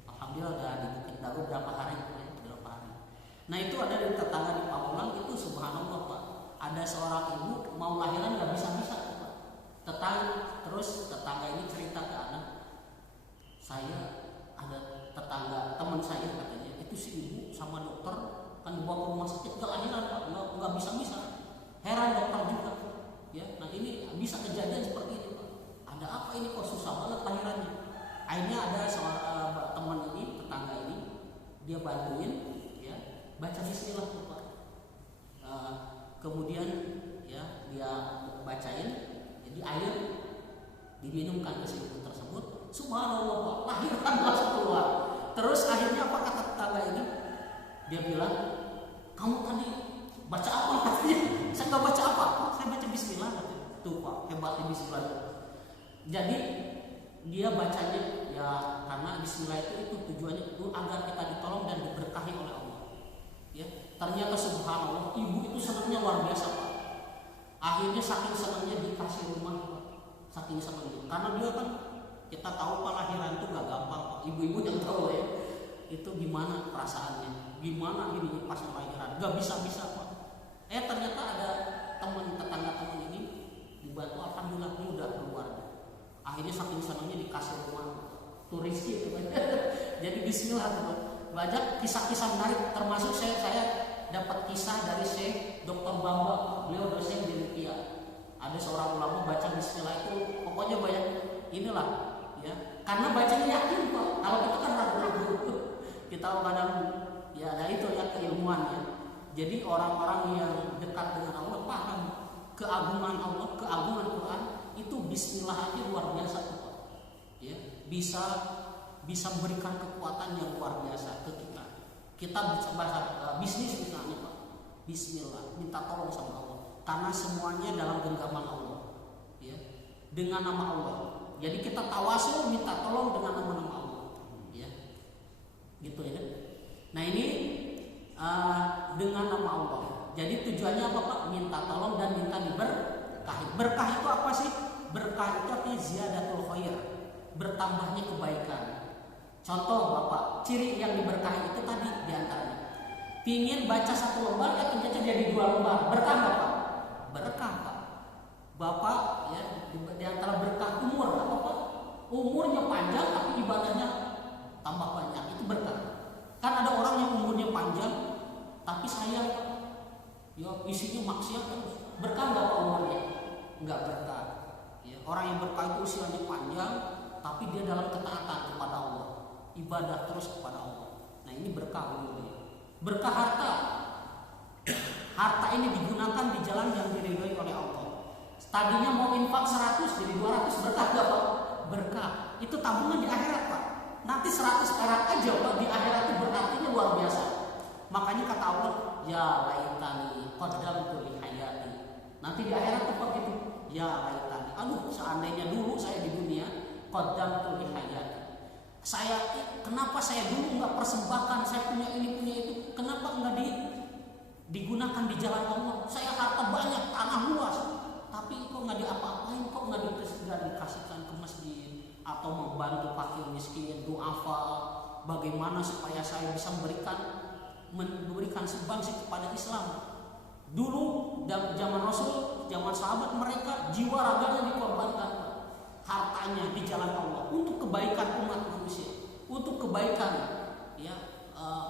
alhamdulillah udah di Bukit Dago berapa hari. Nah itu ada di tetangga di Pamulang itu subhanallah Pak. Ada seorang ibu mau lahiran nggak bisa-bisa Pak. Tetangga ini cerita ke anak, saya ada tetangga teman saya katanya itu si ibu sama dokter kan dibawa ke rumah sakit nggak lahiran Pak, nggak bisa-bisa. Heran dokter juga. Ya, nah ini bisa kejadian seperti ini Pak. Ada apa ini kok susah banget lahirannya? Akhirnya ada seorang teman ini, tetangga ini, dia bantuin baca Bismillah tuh Pak. Kemudian ya dia bacain, jadi air diminumkan ke si ibu tersebut. Subhanallah Pak, lahiran langsung keluar. Terus akhirnya apa kata tetangga ini? Dia bilang, kamu tadi baca apa? Saya nggak baca apa, saya baca Bismillah. Tuh Pak, hebatnya Bismillah. Jadi dia bacanya ya karena Bismillah itu tujuannya itu agar kita ditolong dan diberkahi oleh Allah. Ya, ternyata subhanallah ibu itu senangnya luar biasa Pak. Akhirnya saking senangnya dikasih rumah Pak. Saking senangnya. Karena dia kan kita tahu Pak lahiran itu gak gampang Pak. Ibu-ibu yang tahu ya. Itu gimana perasaannya. Gimana ini pas lahiran. Gak bisa-bisa Pak. Ternyata ada tetangga teman ini dibantu, alhamdulillah ini udah keluar. Akhirnya saking senangnya dikasih rumah. Turis gitu. Jadi bismillah Pak. Banyak kisah-kisah menarik, termasuk saya dapat kisah dari Syekh Dr. Bambang, beliau dosen di Rupiah. Ada seorang ulama baca Bismillah itu pokoknya banyak inilah ya, karena bacanya yakin Pak. Kalau kita kan ragu-ragu, kita kadang ya ada itu ya keilmuan ya. Jadi orang-orang yang dekat dengan Allah paham keagungan Allah, keagungan Quran itu Bismillah aja luar biasa Pak. Ya, bisa memberikan kekuatan yang luar biasa ke kita. Kita bisa bahasa bisnis misalnya Pak. Bismillah, minta tolong sama Allah. Karena semuanya dalam genggaman Allah. Ya, dengan nama Allah. Jadi kita tawasul minta tolong dengan nama-nama Allah. Ya, gitu ya. Nah ini dengan nama Allah. Jadi tujuannya apa Pak? Minta tolong dan minta diberkahi. Berkah itu apa sih? Berkah itu artinya ziyadatul khair, bertambahnya kebaikan. Contoh Bapak, ciri yang diberkahi itu tadi diantaranya. Pingin baca 1 lembar, ternyata jadi 2 lembar. Berkah nggak Pak? Berkah Pak. Bapak ya diantara berkah umur apa Pak? Umurnya panjang tapi ibadahnya tambah banyak, itu berkah. Kan ada orang yang umurnya panjang tapi sayang ya isinya maksiat terus. Berkah nggak Pak umurnya? Nggak berkah. Ya, orang yang berkah itu usianya panjang tapi dia dalam ketaatan kepada Allah. Ibadah terus kepada Allah. Nah ini berkah umurnya. Berkah harta. Harta ini digunakan di jalan yang diridhoi oleh Allah. Tadinya mau infak 100 jadi 200, berkah gak Pak? Berkah. Itu tabungan di akhirat Pak. Nanti 100 sekarang aja Pak, di akhirat itu berartinya luar biasa. Makanya kata Allah, ya laitani qaddamtu li hayati. Nanti di akhirat tuh Pak gitu. Ya laitani. Aduh, seandainya dulu saya di dunia qaddamtu li hayati. Kenapa saya dulu nggak persembahkan, saya punya ini punya itu, kenapa nggak digunakan di jalan Allah? Saya harta banyak, tanah luas, tapi kok nggak diapa-apain, kok nggak dikasihkan ke masjid atau membantu fakir miskin, duafa, bagaimana supaya saya bisa memberikan sumbangsi kepada Islam. Dulu zaman Rasul, zaman sahabat mereka jiwa raganya dikorbankan, hartanya di jalan Allah untuk kebaikan umat manusia, untuk kebaikan ya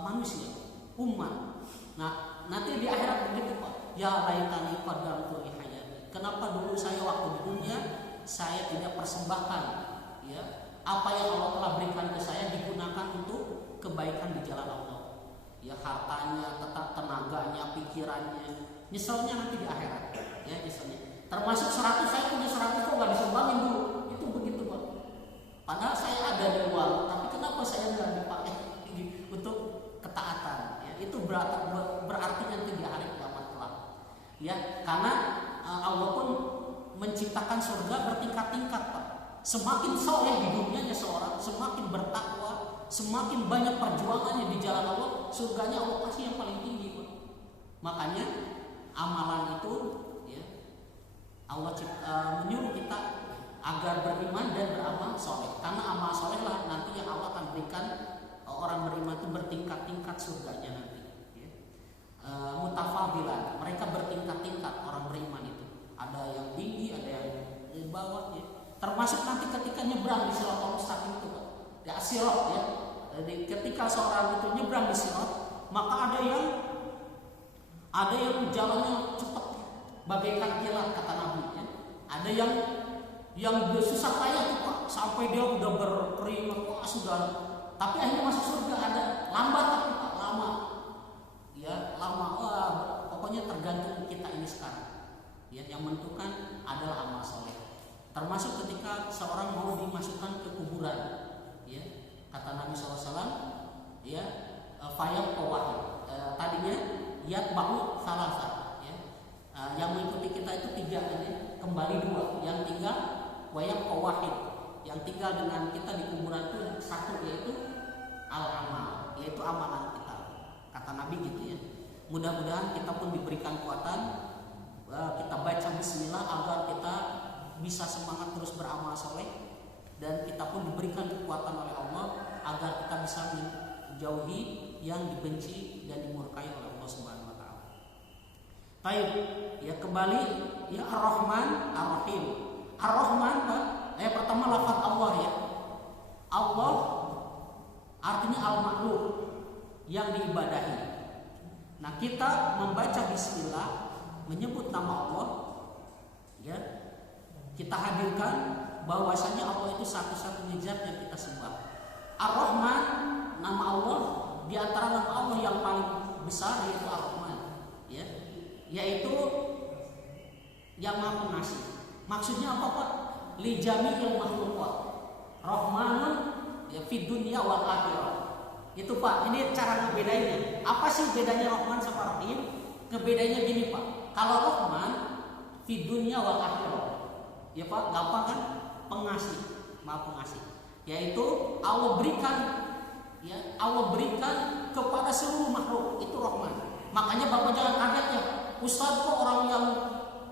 manusia, umat. Nah nanti di akhirat begitu Pak. Ya laitani qaddamtu li hayati. kenapa dulu saya waktu di dunia saya tidak persembahkan ya apa yang Allah telah berikan ke saya digunakan untuk kebaikan di jalan Allah. Ya hartanya, tetap tenaganya, pikirannya, nyeselnya nanti di akhirat. Ya nyeselnya. Termasuk 100 saya punya 100 kok nggak disumbangin dulu. Itu begitu Pak. Padahal saya ada di uang, tapi kenapa saya nggak dipakai untuk ketaatan? Ya, itu berarti nanti di hari kiamat kelak. Ya karena Allah pun menciptakan surga bertingkat-tingkat Pak. Semakin soleh di dunianya seorang, semakin bertakwa, semakin banyak perjuangannya di jalan Allah, surganya Allah kasih yang paling tinggi Pak. Makanya amalan itu ya Allah menyuruh kita agar beriman dan beramal soleh. Karena amal soleh lah nanti yang Allah akan berikan orang beriman itu bertingkat-tingkat surganya nanti. Ya. Mutafadilan, mereka bertingkat-tingkat orang beriman itu. Ada yang tinggi, ada yang di bawah ya. Termasuk nanti ketika nyebrang di Siratal Mustaqim itu Pak. Ya sirat ya. Jadi ketika seorang itu nyebrang di sirat, maka ada yang jalannya cepat bagaikan kilat kata Nabi ya. Ada yang susah payah tuh Pak, sampai dia udah berkeringat wah sudah. Tapi akhirnya masuk surga. Ada lambat tapi Pak, lama. Ya, lama. Wah, pokoknya tergantung kita ini sekarang. Ya, yang menentukan adalah amal soleh. Termasuk ketika seorang mau dimasukkan ke kuburan, ya kata Nabi SAW, ya fayam kawahid. Tadinya yat bahu salasa, ya yang mengikuti kita itu 3 ya, kembali 2, yang tinggal wayam kawahid, yang tinggal dengan kita di kuburan itu 1 yaitu al amal, yaitu amalan kita. Kata Nabi gitu ya. Mudah-mudahan kita pun diberikan kekuatan, kita baca Bismillah agar kita bisa semangat terus beramal soleh, dan kita pun diberikan kekuatan oleh Allah agar kita bisa menjauhi yang dibenci dan dimurkai oleh Allah Subhanahu wa taala. Baik, ya kembali ya Ar-Rahman Ar-Rahim. Ar-Rahman pertama lafaz Allah ya. Allah artinya al-makhluk yang diibadahi. Nah, kita membaca bismillah menyebut nama Allah ya. Kita hadirkan bahwasanya Allah itu satu-satunya zat yang kita sembah. Ar-Rahman, nama Allah di antara nama Allah yang paling besar yaitu Ar-Rahman, ya, yaitu yang Maha Pengasih. Maksudnya apa Pak? Li jami'il makhluqat. Rahmanun ya fid dunya wal akhirah. Itu Pak, ini cara ngebedainnya. Apa sih bedanya Rahman sama Rahim? Ngebedainnya gini Pak. Kalau Rahman fid dunya wal akhirah, ya Pak, gampang kan? Pengasih, Maha Pengasih. Yaitu Allah berikan, ya Allah berikan kepada seluruh makhluk, itu Rahman. Makanya Bapak jangan kaget ya, Ustaz kok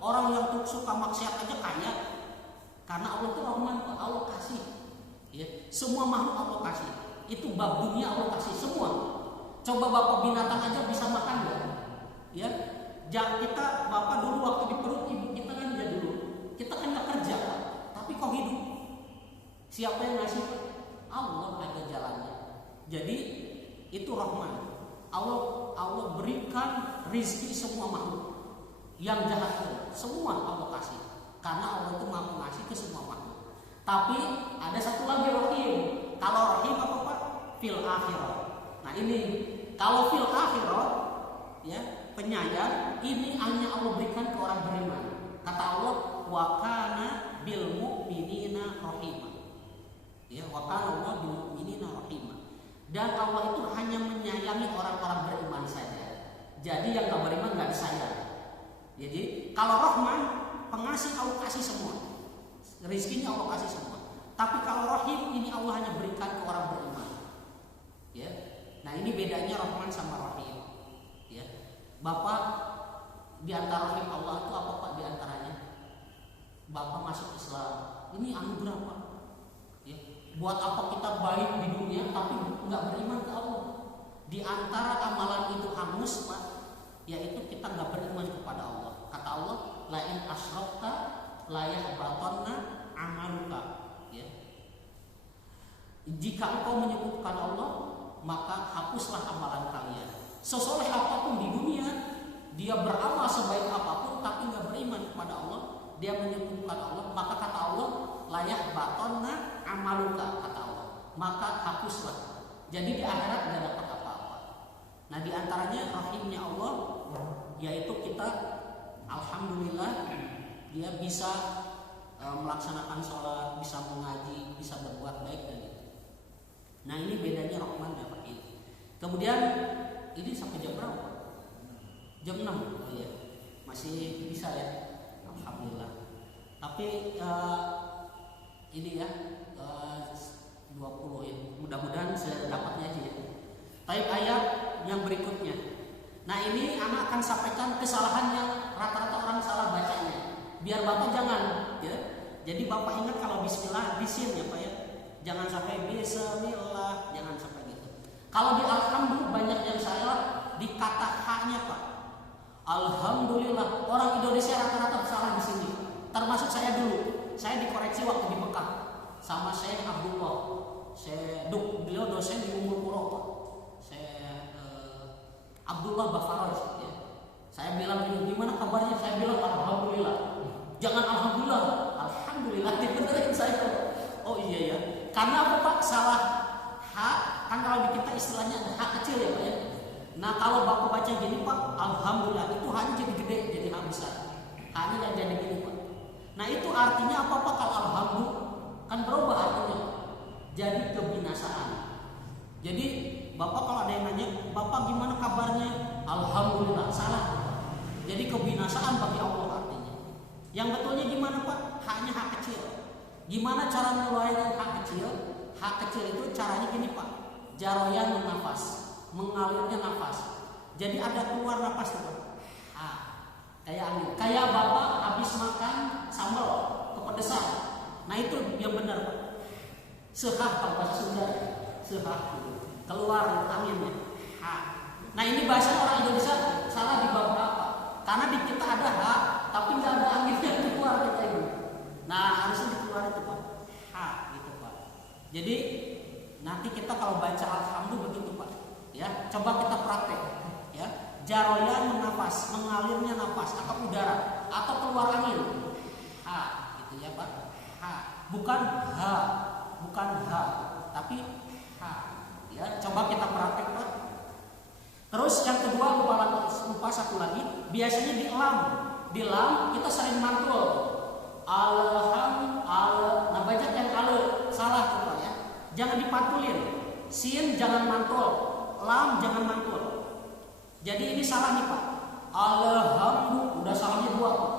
orang yang suka maksiat aja kaya? Karena Allah itu Rahman, Allah kasih. Ya, semua makhluk Allah kasih. Itu bab dunia Allah kasih semua. Coba Bapak binatang aja bisa makan ya. Ya, jangan kita Bapak dulu waktu di perut ibu kita kan ya dulu. Kita kan nggak kerja, tapi kok hidup? Siapa yang ngasih? Allah ada jalannya. Jadi itu Rahman. Allah berikan rizki semua makhluk. Yang jahat itu semua Allah kasih. Karena Allah itu Maha Pengasih ke semua makhluk. Tapi ada satu lagi Rahim. Kalau Rahim apa Pak? Fil akhirah. Nah ini kalau fil akhirah ya penyayang ini hanya Allah berikan ke orang beriman. Kata Allah wa kana bil mu'minina rahimah. Ya, wa kana Allah bil mu'minina rahimah. Dan Allah itu hanya menyayangi orang-orang beriman saja. Jadi yang enggak beriman enggak disayang. Jadi kalau Rahman pengasih Allah kasih semua. Rezekinya Allah kasih semua. Tapi kalau Rahim ini Allah hanya berikan ke orang beriman. Ya. Nah, ini bedanya Rahman sama Rahim. Ya. Bapak di antara rahim Allah itu apa Pak di antaranya? Bapak masuk Islam. Ini anugerah Pak. Ya. Buat apa kita baik di dunia tapi nggak beriman ke Allah? Di antara amalan itu hangus Pak, yaitu kita nggak beriman kepada Allah. Kata Allah, la in asyrakta la yahbatanna amaluka. Ya. Jika engkau menyebutkan Allah, maka hapuslah amalan kalian. Sesoleh apapun di dunia, dia beramal sebaik apapun tapi nggak beriman kepada Allah, dia menyebutkan Allah, maka kata Allah, layah batonna amaluka, kata Allah, maka hapuslah. Jadi di akhirat tidak dapat apa-apa. Nah di antaranya rahimnya Allah, yaitu kita alhamdulillah dia bisa melaksanakan sholat, bisa mengaji, bisa berbuat baik dan itu. Nah ini bedanya Rahman dan Rahim. Kemudian ini sampai jam berapa? Jam 6. Oh iya, masih bisa ya, alhamdulillah. Tapi ini ya 20 ya, mudah-mudahan sedapatnya aja ya. Taib ayat yang berikutnya. Nah ini anak akan sampaikan kesalahan yang rata-rata orang salah bacanya. Biar bapak jangan ya. Jadi bapak ingat kalau bismillah bisin ya pak ya. Jangan sampai bismillah, jangan sampai gitu. Kalau di alhamdulillah banyak yang salah di kata haknya pak. Alhamdulillah, orang Indonesia rata-rata salah di sini. Termasuk saya dulu. Saya dikoreksi waktu di Mekah sama Syekh Abdullah. Beliau dosen di Ummul Qura pak. Abdullah Bafaraj ya. Saya bilang gimana kabarnya? Saya bilang alhamdulillah. Jangan alhamdulillah, alhamdulillah. Dibenerin saya. Oh iya ya. Karena apa pak? Salah hak. Kan kalau di kita istilahnya ada hak kecil ya pak ya. Nah kalau bapak baca gini pak, alhamdulillah itu hanya jadi gede, jadi hak besar. Hanya yang jadi gini pak. Nah itu artinya apa pak? Kalau alhamdulillah kan berubah artinya. Jadi kebinasaan. Jadi bapak kalau ada yang nanya, bapak gimana kabarnya? Alhamdulillah, salah. Jadi kebinasaan bagi Allah artinya. Yang betulnya gimana pak? Haknya hak kecil. Gimana cara ngeluarin hak kecil? Hak kecil itu caranya gini pak. Jaroyan nafas, mengalirnya nafas. Jadi ada keluar nafas tuh pak. Kayak angin. Kayak bapak habis makan sambal kepedesan. Nah itu yang benar pak. Sehah kalau bahasa Sunda. Sehah gitu. Keluar anginnya. Nah ini bahasa orang Indonesia salah di bab apa? Karena di kita ada hak, tapi nggak ada anginnya keluar kita ini. Nah harusnya dikeluar itu pak. Gitu pak. Jadi nanti kita kalau baca alhamdulillah begitu pak. Ya, coba kita praktek. Ya, jaroyan menafas, mengalirnya nafas atau udara atau keluar angin. Gitu ya pak. Bukan bukan tapi ya, coba kita praktek pak. Terus yang kedua lupa satu lagi, biasanya di lam kita sering mantul. Nah banyak yang salah tuh pak ya. Jangan dipantulin. Sin jangan mantul, lam jangan mantul. Jadi ini salah nih pak. Alhamdulillah udah salahnya dua pak.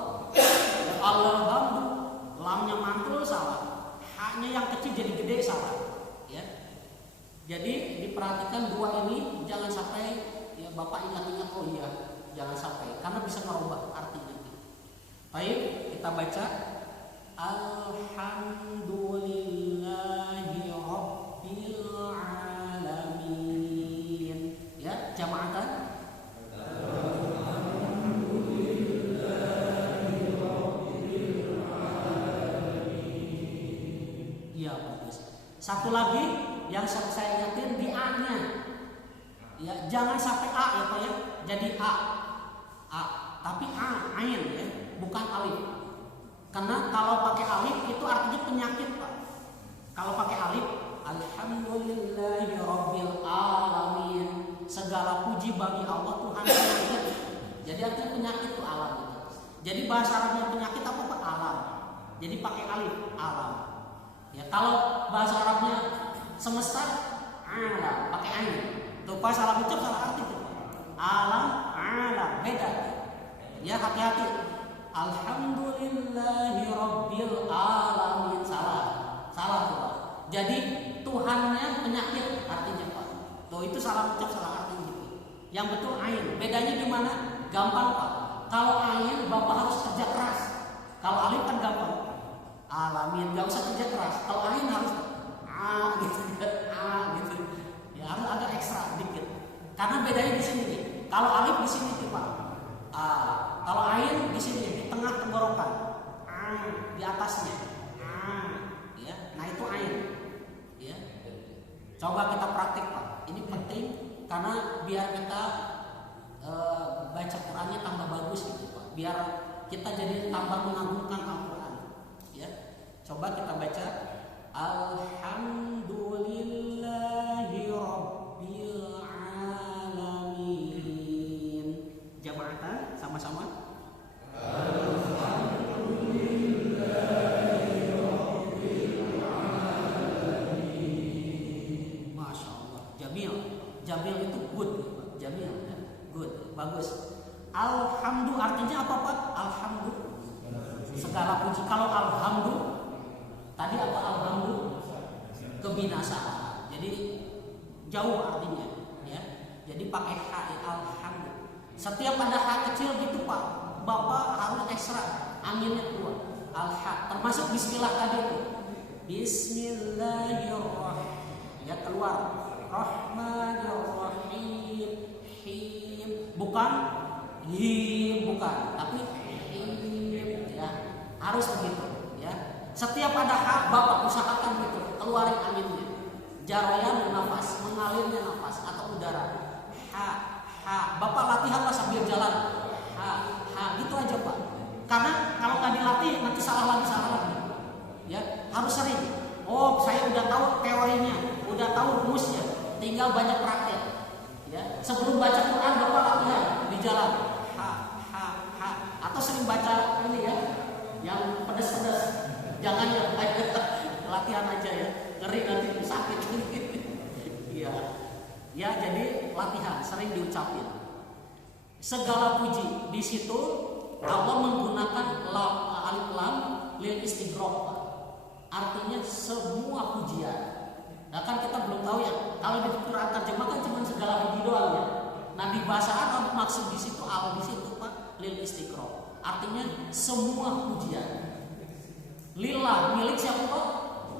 Alhamdulillah lamnya mantul salah. Haknya yang kecil jadi gede salah. Ya. Jadi diperhatikan dua ini jangan sampai ya bapak ingat-ingat oh iya jangan sampai karena bisa merubah artinya. Baik kita baca Alhamdulillahi Rabbil Alamin ya jamaatan. Alhamdulillahi Rabbil Alamin. Iya bagus. Satu lagi yang saya ingatin di A-nya. Ya, jangan sampai A ya Pak ya. Jadi A. Tapi ain ya, bukan alif. Karena kalau pakai alif itu artinya penyakit Pak. Kalau pakai alif, Alhamdulillahi Rabbil Alamin. Segala puji bagi Allah Tuhan penyakit. Jadi artinya penyakit itu alam gitu. Jadi bahasa Arabnya penyakit apa Pak? Alam. Jadi pakai alif, alam. Ya, kalau bahasa Arabnya semesta, alam, pakai ain. Tuh pas salah ucap salah arti tuh. Alam, beda. Ya hati-hati. Alhamdulillahi Rabbil Alamin salah tuh Pak. Jadi Tuhannya penyakit artinya Pak. Tuh itu salah ucap salah arti gitu. Yang betul ain. Bedanya gimana? Gampang Pak. Kalau ain bapak harus kerja keras. Kalau alif kan gampang. Alamin nggak usah kerja keras. Kalau ain harus gitu. Ya harus agak ekstra dikit. Karena bedanya di sini nih. Kalau alif di sini tuh Pak. Kalau ain di sini di tengah tenggorokan. Di atasnya. Ya. Nah itu ain. Ya. Coba kita praktik Pak. Ini penting karena biar kita baca Qurannya tambah bagus gitu Pak. Biar kita jadi tambah mengagungkan Al-Quran. Ya, coba kita baca Alhamdulillahi Rabbil Alamin. Jama'atan sama-sama. Alhamdulillahi Rabbil Alamin. Masya Allah. Jamil. Jamil itu good. Jamil, ya. Good, bagus. Alhamdulillah artinya apa Pak? Alhamdulillah. Segala puji. Kalau alhamdulillah tadi apa alhamdulillah? Kebinasaan. Jadi jauh artinya, ya. Jadi pakai ha, alhamdulillah. Setiap ada ha kecil gitu Pak, Bapak harus ekstra aminnya keluar. Alha termasuk bismillah tadi itu. Bismillahirrahmanirrahim. Ya keluar. Rahmanirrahim. Him. Bukan him, bukan, tapi him, ya. Harus begitu, ya. Setiap ada ha, Bapak usahakan gitu, keluarin aminnya. Jaroyan nafas, mengalirnya nafas atau udara. Ha, ha. Bapak latihan lah sambil jalan. Ha, ha, gitu aja Pak. Karena kalau nggak dilatih nanti salah lagi. Ya, harus sering. Oh, saya udah tahu teorinya, udah tahu rumusnya, tinggal banyak praktek. Ya, sebelum baca Quran Bapak latihan di jalan. Ha, ha, ha. Atau sering baca ini ya, yang pedas-pedas. Jangan yang latihan aja ya. Ngeri nanti sakit. Iya. Ya, jadi latihan, sering diucapin. Segala puji di situ Allah menggunakan alif lam lil istighraq. Artinya semua pujian. Nah kan kita belum tahu ya. Kalau di Quran terjemah kan cuma segala puji doang ya. Nah di bahasa Arab maksud di situ al di situ Pak lil istighraq. Artinya semua pujian. Lillah milik siapa Pak?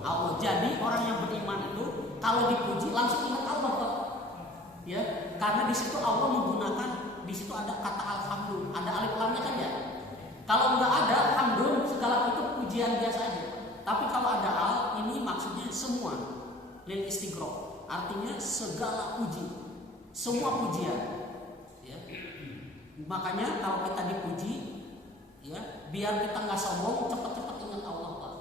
Allah. Jadi orang yang beriman itu kalau dipuji langsung ingat Allah Pak. Ya, karena di situ Allah menggunakan di situ ada kata alhamdulillah, ada alif lamnya kan ya. Kalau nggak ada alhamdulillah segala itu pujian biasa aja. Tapi kalau ada al ini maksudnya semua. Lil istighraq artinya segala puji, semua pujian, ya. Makanya kalau kita dipuji, ya, biar kita nggak sombong, cepat-cepat ingat Allah Pak,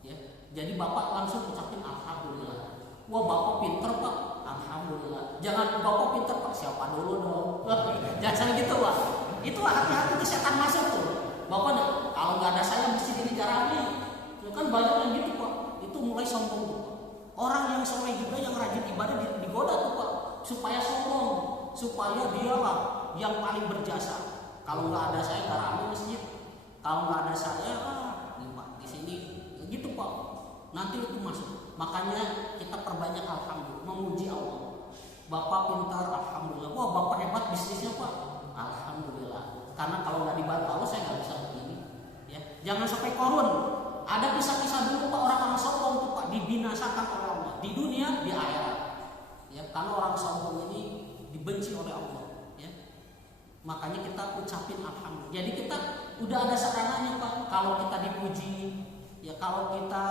ya. Jadi Bapak langsung ucapin alhamdulillah. Wah Bapak pinter Pak, alhamdulillah. Jangan Bapak pinter Pak, siapa dulu dong. Jangan gitu Pak. Itu hati-hati tuh setan masuk tuh. Bapak kalau nggak ada saya mesti gini caranya. Kan banyak yang gitu Pak. Itu mulai sombong tuh. Orang yang soleh juga yang rajin ibadah digoda tuh Pak, supaya sombong, supaya dialah yang paling berjasa. Kalau nggak ada saya nggak ramai masjid. Kalau nggak ada saya, di sini gitu Pak. Nanti itu masuk. Makanya kita perbanyak alhamdulillah, memuji Allah. Bapak pintar, alhamdulillah. Wah Bapak hebat bisnisnya Pak, alhamdulillah. Karena kalau nggak dibantu Allah saya nggak bisa begini. Ya, jangan sampai korun. Ada kisah-kisah dulu Pak orang-orang sombong tuh Pak dibinasakan oleh Allah di dunia di akhirat. Ya, karena orang sombong ini dibenci oleh Allah. Ya, makanya kita ucapin alhamdulillah. Jadi kita udah ada sarananya Pak. Kalau kita dipuji, ya kalau kita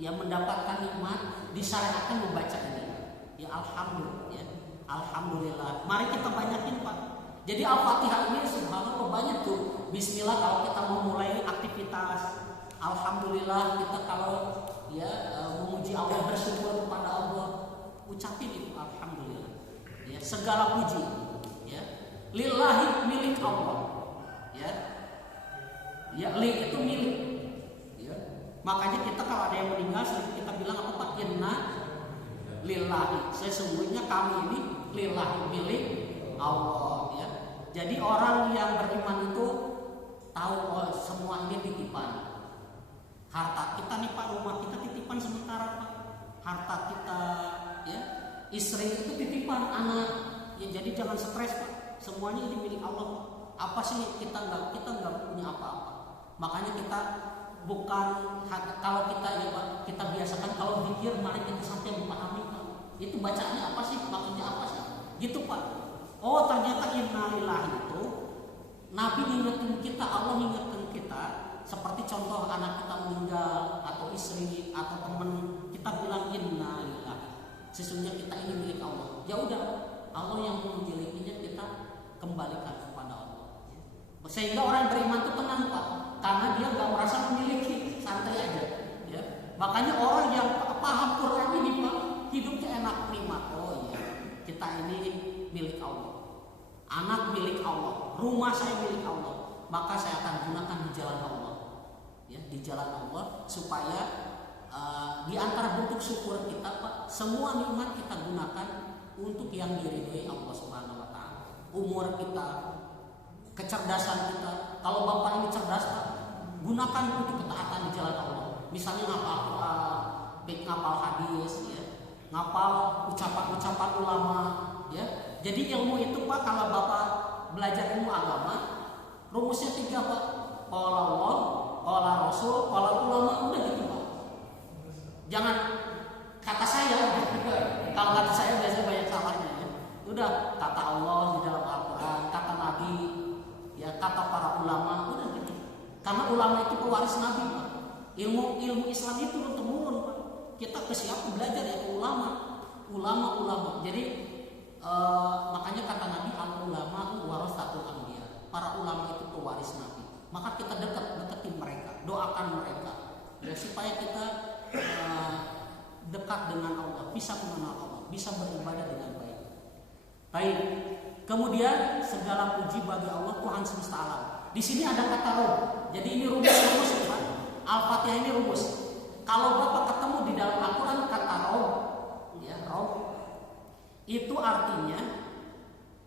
ya mendapatkan nikmat, disyariatkan membaca ini. Ya alhamdulillah. Ya, alhamdulillah. Mari kita banyakin Pak. Jadi Al-Fatihah ini subhanallah banyak tuh. Bismillah kalau kita mau mulai aktivitas. Alhamdulillah kita kalau ya memuji Allah, bersyukur kepada Allah, ucapin itu alhamdulillah. Ya, segala puji ya lillahi milik Allah. Ya. Ya li itu milik. Ya. Makanya kita kalau ada yang meninggal kita bilang apa Pak? Inna lillahi. Sesungguhnya kami ini lillahi milik Allah ya. Jadi orang yang beriman itu tahu oh, semua ini titipan. Harta kita nih Pak, rumah kita titipan sementara Pak. Harta kita, ya, istri itu titipan, anak. Ya jadi jangan stres Pak. Semuanya ini milik Allah Pak. Apa sih kita nggak punya apa-apa. Makanya kita bukan kalau kita ya Pak, kita biasakan kalau zikir mari kita sampai memahami Pak. Itu bacanya apa sih? Maksudnya apa sih? Gitu Pak. Oh ternyata innalillahi itu Nabi ngingetin kita, Allah ngingetin kita. Seperti contoh anak kita meninggal atau istri atau teman kita bilang innalillahi. Sesungguhnya kita ini milik Allah. Ya udah, Allah yang memilikinya kita kembalikan kepada Allah. Sehingga orang yang beriman itu tenang Pak, karena dia nggak merasa memiliki, santai aja. Ya. Makanya orang yang paham Quran ini Pak, hidupnya enak, nikmat. Oh iya, kita ini milik Allah, anak milik Allah, rumah saya milik Allah, maka saya akan gunakan di jalan Allah, ya, di jalan Allah supaya di antara bentuk syukur kita Pak, semua nikmat kita gunakan untuk yang diridhoi Allah Subhanahu Wa Taala. Umur kita, kecerdasan kita, kalau Bapak ini cerdas Pak, gunakan untuk ketaatan di jalan Allah. Misalnya ngapal Quran, ngapal hadis, ya, ngapal ucapan-ucapan ulama, ya. Jadi ilmu itu Pak, kalau Bapak belajar ilmu agama, rumusnya 3 Pak. Qala Allah, qala Rasul, qala ulama, udah gitu Pak. Jangan kata saya, kalau kata saya biasanya banyak salahnya ya. Udah kata Allah di dalam Al-Quran, kata Nabi, ya kata para ulama, udah gitu. Karena ulama itu pewaris Nabi Pak. Ilmu Islam itu turun temurun Pak. Kita ke siapa belajar ya, ke ulama. Jadi makanya kata Nabi, al-ulama warasatul anbiya. Para ulama itu pewaris Nabi. Maka kita deketin mereka, doakan mereka, ya, supaya kita dekat dengan Allah, bisa mengenal Allah, bisa beribadah dengan baik. Baik. Kemudian segala puji bagi Allah Tuhan semesta alam. Di sini ada kata Rob. Jadi ini rumus Pak. Al-Fatihah ini rumus. Kalau Bapak ketemu di dalam Al-Quran kata Rob, ya Rob, itu artinya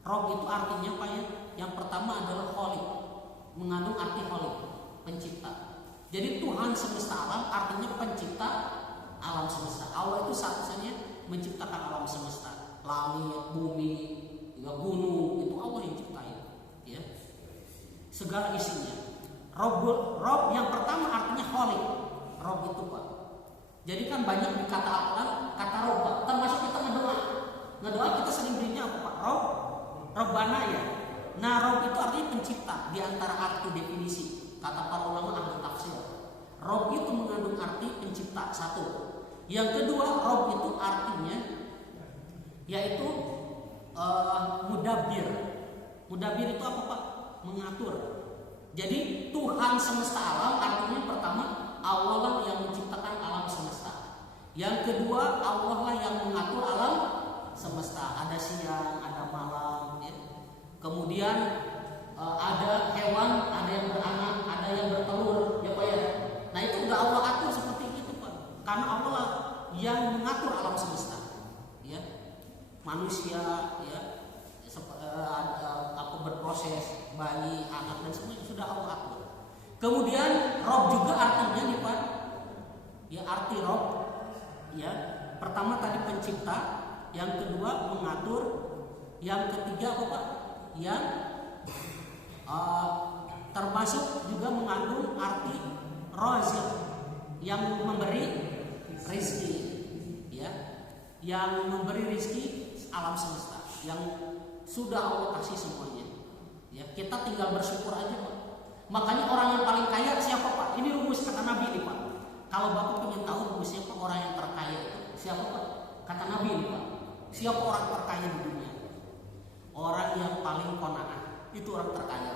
Pak ya. Yang pertama adalah Khaliq, mengandung arti Khaliq, pencipta. Jadi Tuhan semesta alam artinya pencipta alam semesta. Allah itu satu-satunya menciptakan alam semesta, langit, bumi, ya, gunung, itu Allah yang ciptain, ya. Segala isinya. Rob yang pertama artinya Khaliq. Rob itu Pak. Jadi kan banyak di kata Al-Quran kata Rob Pak. Termasuk kita ngedoa kita sering berinya apa Pak? Robbana ya. Nah Rob itu artinya pencipta. Di antara arti definisi kata para ulama ahli tafsir, Rob itu mengandung arti pencipta, satu. Yang kedua, Rob itu artinya yaitu mudabbir. Mudabbir itu apa Pak? Mengatur. Jadi Tuhan semesta alam artinya pertama Allah lah yang menciptakan alam semesta. Yang kedua Allah lah yang mengatur alam semesta. Ada siang, ada malam, ya. Kemudian ada hewan, ada yang beranak, ada yang bertelur, ya Pak ya. Nah itu udah Allah atur seperti itu Pak. Karena Allah lah yang mengatur alam semesta, ya. Manusia, ya, apa berproses, bayi, anak dan semuanya sudah Allah atur. Kemudian Rob juga artinya nih Pak, ya arti Rob, ya pertama tadi pencipta, yang kedua mengatur, yang ketiga apa Pak? Yang termasuk juga mengandung arti Razik, yang memberi rezeki, ya, yang memberi rezeki alam semesta, yang sudah Allah kasih semuanya. Ya, kita tinggal bersyukur aja Pak. Makanya orang yang paling kaya siapa Pak? Ini rumus kata Nabi nih Pak. Kalau Bapak ingin tahu rumusnya Pak, orang yang terkaya itu siapa Pak? Kata Nabi nih Pak. Siapa orang terkaya di dunia? Orang yang paling qanaah, itu orang terkaya.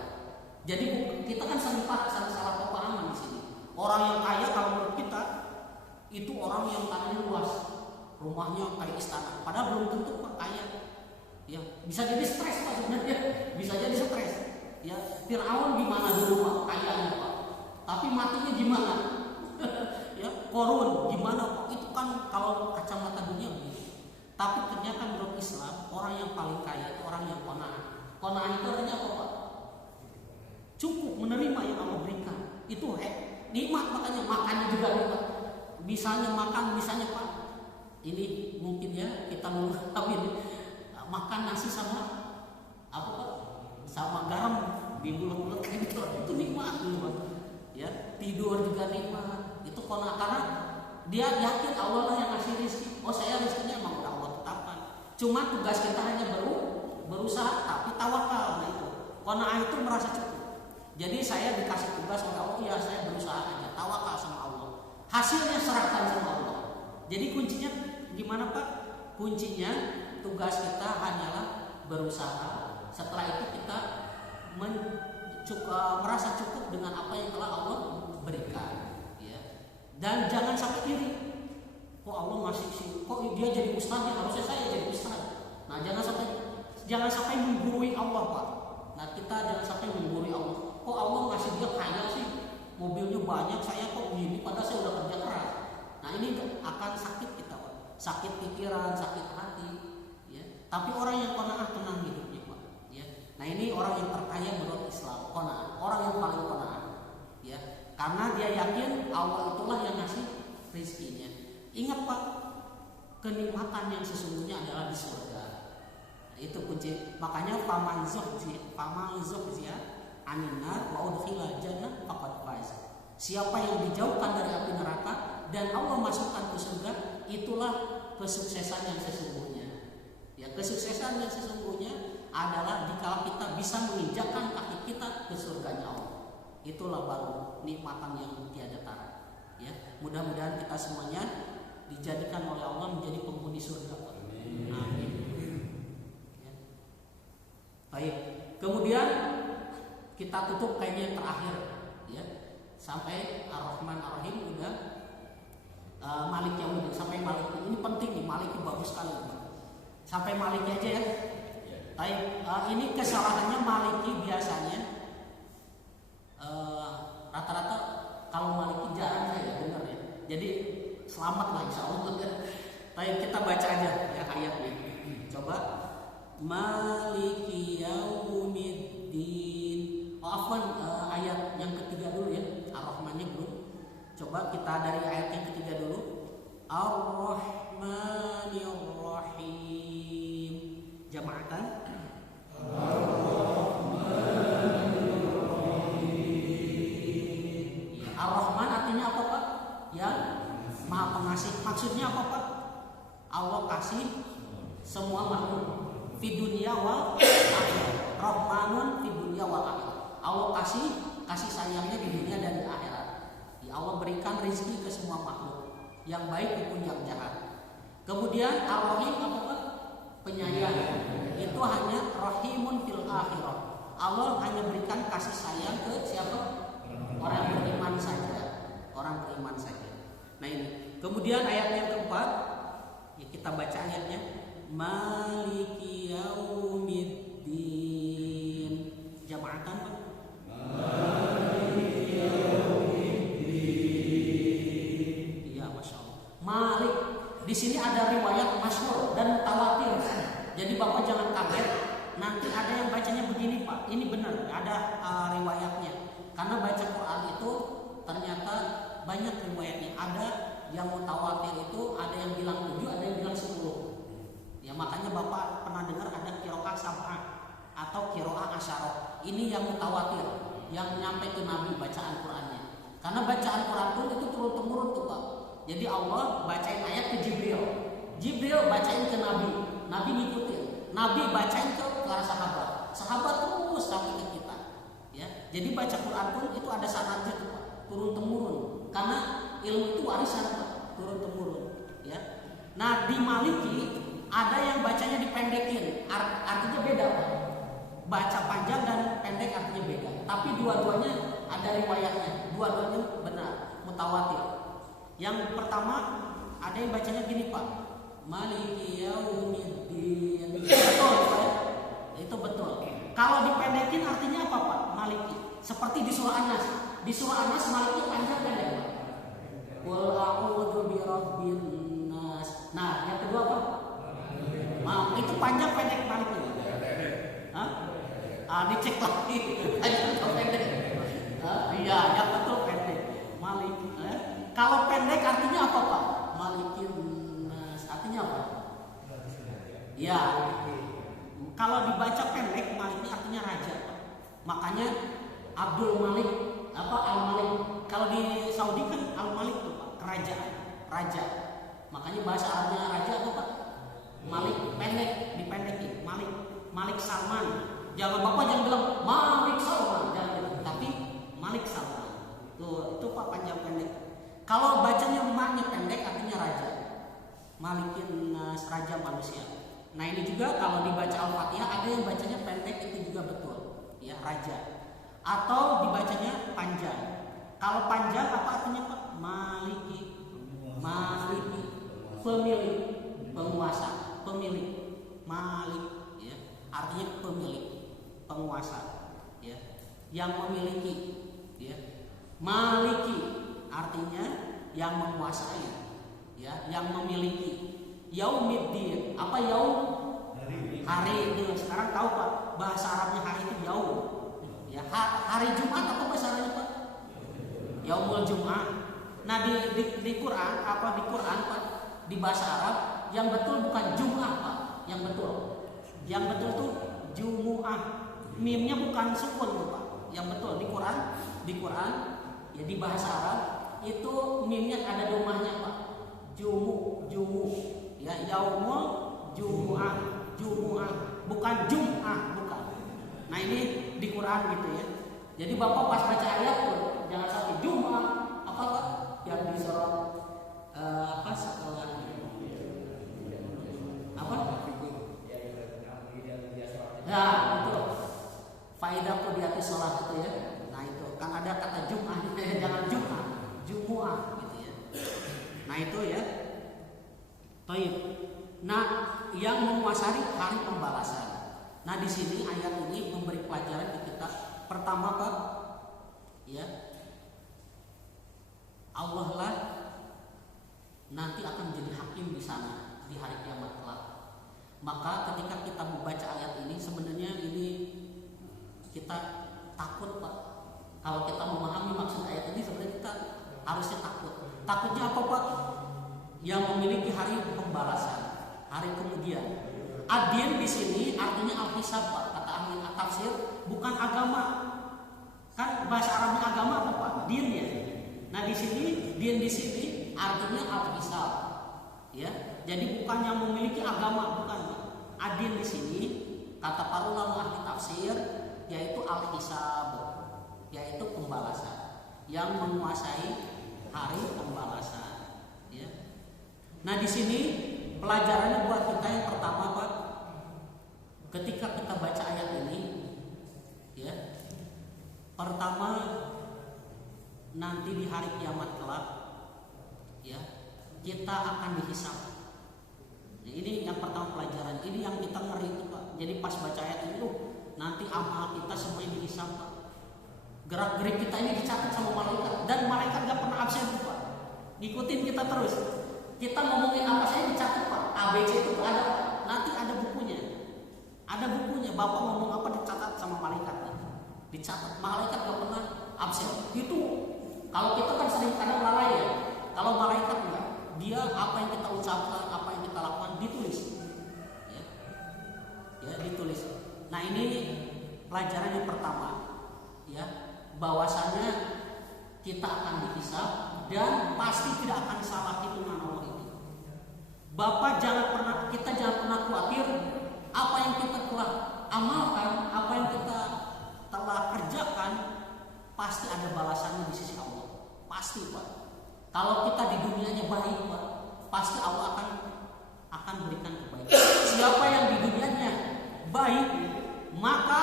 Jadi kita kan salah pemahaman di sini. Orang yang kaya kalau menurut kita itu orang yang tanahnya luas, rumahnya kayak istana. Padahal belum tentu Pak kaya. Ya, bisa jadi stres Pak sebenarnya. Bisa jadi stres. Ya, Fir'aun gimana dulu Pak kayanya Pak. Tapi matinya gimana? Ya, Korun gimana Pak? Itu kan kalau kacamata dunia begitu. Tapi ternyata menurut Islam orang yang paling kaya itu orang yang qanaah. Qanaah itu artinya apa Pak? Cukup menerima yang Allah berikan. Itu nikmat, makanya makannya juga nikmat. Misalnya makan, misalnya Pak, ini mungkin ya kita makan nasi sama apa Pak? Sama garam dibulut-bulut kayak gitu, itu nikmat Pak. Ya, tidur juga nikmat. Itu karena dia yakin Allah lah yang ngasih rezeki. Oh saya rezekinya emang udah Allah tetapkan. Cuma tugas kita hanya berusaha tapi tawakal. Nah itu. Qanaah itu merasa cukup. Jadi saya dikasih tugas oleh Allah, ya saya berusaha aja, tawakal sama Allah. Hasilnya serahkan sama Allah. Jadi kuncinya gimana Pak? Kuncinya tugas kita hanyalah berusaha. Setelah itu kita merasa cukup dengan apa yang telah Allah berikan, ya. Dan jangan sampai iri. Kok Allah masih kok dia jadi ustaz, ya harusnya saya jadi ustaz. Nah, jangan sampai menggurui Allah, Pak. Nah, kita jangan sampai menggurui Allah. Kok Allah ngasih dia kaya sih? Mobilnya banyak, saya kok begini padahal saya udah kerja keras. Nah, ini akan sakit kita, Pak. Sakit pikiran, sakit hati, ya. Tapi orang yang qanaah tenang hidupnya, Pak, ya. Nah, ini orang yang terkaya menurut Islam, qanaah, orang yang paling qanaah, ya. Karena dia yakin Allah itulah yang ngasih rezekinya. Ingat, Pak, kenikmatan yang sesungguhnya adalah di surga. Nah, itu kunci. Makanya faman zuhziya anin nar wa udkhila jannah faqad faz. Siapa yang dijauhkan dari api neraka dan Allah masukkan ke surga, itulah kesuksesan yang sesungguhnya. Ya, kesuksesan yang sesungguhnya adalah jika kita bisa menginjakkan kaki kita ke surganya Allah. Itulah baru nikmatan yang tiada tara. Ya, mudah-mudahan kita semuanya dijadikan oleh Allah menjadi penghuni surga. Amin. Ya. Baik. Kemudian kita tutup kayaknya yang terakhir, ya. Sampai Ar-Rahman Ar-Rahim udah, Malik Yaumiddin sampai Malik. Ini penting nih, Malik bagus sekali. Sampai Malik aja ya. Baik, ini kesalahannya Maliki biasanya rata-rata kalau Maliki jarang saya dengar ya. Jadi selamat lah insya Allah. Baik, kita baca aja ya ayatnya. Coba Maliki Yaumiddin. Afwan, ayat yang ketiga dulu ya. Ar-Rahmannya belum. Coba kita dari ayat yang ketiga dulu. Ar-Rahmanir Rahim. Jama'atan. Ar-Rahman artinya apa, Pak? Ya, Maha Pengasih. Maksudnya apa, Pak? Allah kasih semua makhluk fi dunya wal akhirah. Rahmanun fi dunya wal akhirah. Allah kasih sayangnya di dunia dan di akhirat. Ya, Allah berikan rezeki ke semua makhluk, yang baik maupun yang jahat. Kemudian Ar-Rahim apa, Pak? Penyayang. Itu hanya Rahimun fil akhirah. Allah hanya berikan kasih sayang ke siapa? Orang beriman saja. Orang beriman saja. Nah, ini. Kemudian ayat yang keempat, ya kita baca ayatnya. Maliki Yaumiddin. Jama'atan, Pak. Maliki Yaumiddin. Iya, Masya Allah. Malik. Di sini ada riwayat masyhur dan mutawatir. Jadi Bapak jangan kaget. Nanti ada yang bacanya begini, Pak. Ini benar, ada riwayatnya. Karena baca Quran itu ternyata banyak riwayatnya. Ada yang mutawatir itu, ada yang bilang 7, ada yang bilang 10. Ya, makanya Bapak pernah dengar ada qiraah sab'ah atau qiraah asyarah. Ini yang mutawatir, yang nyampe ke Nabi bacaan Qurannya. Karena bacaan Quran pun itu turun-temurun tuh, Pak. Jadi Allah bacain ayat ke Jibril. Jibril bacain ke Nabi. Nabi ngikutin. Nabi bacain ke para sahabat. Sahabat terus sampai ke kita. Ya, jadi baca Quran pun itu ada sanadnya tuh, Pak. Turun temurun. Karena ilmu itu warisan, Pak. Turun temurun. Ya. Nah, di Maliki ada yang bacanya dipendekin. Artinya beda, Pak. Baca panjang dan pendek artinya beda. Tapi dua-duanya ada riwayatnya. Dua-duanya benar, mutawatir. Yang pertama ada yang bacanya gini, Pak. Maliki Yaumiddin. Betul, Pak. Itu betul. Kalau dipendekin artinya apa, Pak? Maliki. Seperti di surah An-Nas. Di surah An-Nas Maliki panjang pendek, Pak. Qul a'udzu birabbin nas. Nah, yang kedua apa? Itu panjang pendek Maliki. Hah? Dicek lagi. Panjang atau pendek? Iya, yang betul pendek. Maliki. Kalau pendek artinya apa, Pak? Malikin nas. Artinya apa? Ya. Kalau dibaca pendek, Malik artinya raja, Pak. Makanya Abdul Malik, Al-Malik. Kalau di Saudi kan Al-Malik tuh, Pak, kerajaan, raja. Makanya bahasa Arabnya raja apa, Pak? Malik, pendek, dipendekin. Malik Salman. Jangan Bapak jangan bilang Malik Salman, jangan bilang. Tapi Malik Salman. Itu Pak panjang pendek. Kalau bacanya maknya pendek artinya raja. Malikin nas, raja manusia. Nah, ini juga kalau dibaca Al-Fatihah ada yang bacanya pendek, itu juga betul. Ya, raja. atau dibacanya panjang. Kalau panjang apa artinya Pak? Maliki, pemilik, penguasa, pemilik, malik, ya, artinya pemilik, penguasa, ya, yang memiliki, ya, maliki, artinya yang menguasai, ya, yang memiliki. Yaumiddin, apa yaum? Hari itu. Sekarang tahu Pak, bahasa Arabnya hari itu yaum, ya, hari Jumat apa bahasa Arabnya Pak? Yaumul Jum'ah. Nah di Quran apa di Quran Pak, di bahasa Arab yang betul bukan Jum'ah Pak, yang betul tuh Jumu'ah. Mimnya bukan sukun Pak. Yang betul di Quran ya di bahasa Arab itu mimnya ada domahnya Pak. Jumu ya, yaumul Jumu'ah, bukan Jum'ah, bukan. Nah ini di Quran gitu ya. Jadi Bapak pas baca ayat tuh jangan sampai Jum'ah apa Pak yang di surat apa setelah apa? Nah itu faedah qudiyati sholat itu ya. Nah itu kan ada kata Jum'ah, jangan Jum'ah, Jumu'ah gitu ya. Nah itu ya. Baik. Nah yang menguasai hari pembalasan. Nah di sini ayat ini memberi pelajaran ke kita. Pertama Pak, ya, Allah lah nanti akan menjadi hakim di sana di hari kiamat kelak. Maka ketika kita membaca ayat ini sebenarnya ini kita takut Pak. Kalau kita memahami maksud ayat ini sebenarnya kita harusnya takut. Takutnya apa Pak? Yang memiliki hari pembalasan, hari kemudian. Adin di sini artinya al-hisab Pak. Kata ahli tafsir bukan agama. Kan bahasa Arabnya agama apa Pak? Din ya. Nah di sini din di sini artinya al-hisab. Ya. Jadi bukan yang memiliki agama, bukan Pak. Adin di sini kata para ulama ahli tafsir yaitu al-hisab, yaitu pembalasan, yang menguasai hari pembalasan. Ya. Nah di sini pelajarannya buat kita yang pertama Pak, ketika kita baca ayat ini, ya, pertama nanti di hari kiamat kelak, ya, kita akan dihisab. Nah, ini yang pertama pelajaran. Ini yang kita ngeri itu Pak. Jadi pas baca ayat itu, nanti amal kita semuanya dihisab Pak. Gerak-gerik kita ini dicatat sama malaikat, dan malaikat gak pernah absen Pak. Ngikutin kita terus. Kita ngomongin apa saja dicatat Pak. ABC itu ada Pak. Nanti ada bukunya. Ada bukunya. Bapak ngomong apa dicatat sama malaikat. Dicatat. Malaikat gak pernah absen. Itu kalau kita kan sering kadang lalai ya. Kalau malaikat enggak, dia apa yang kita ucapkan, apa yang kita lakukan ditulis. Ya, ditulis. Nah ini pelajaran yang pertama. Ya, bahwasannya kita akan dihisab dan pasti tidak akan salah hitungan Allah ini. Bapak kita jangan pernah khawatir apa yang kita telah amalkan, apa yang kita telah kerjakan pasti ada balasannya di sisi Allah. Pasti Pak. Kalau kita di dunianya baik Pak, pasti Allah akan berikan kebaikan. Siapa yang di dunianya baik, maka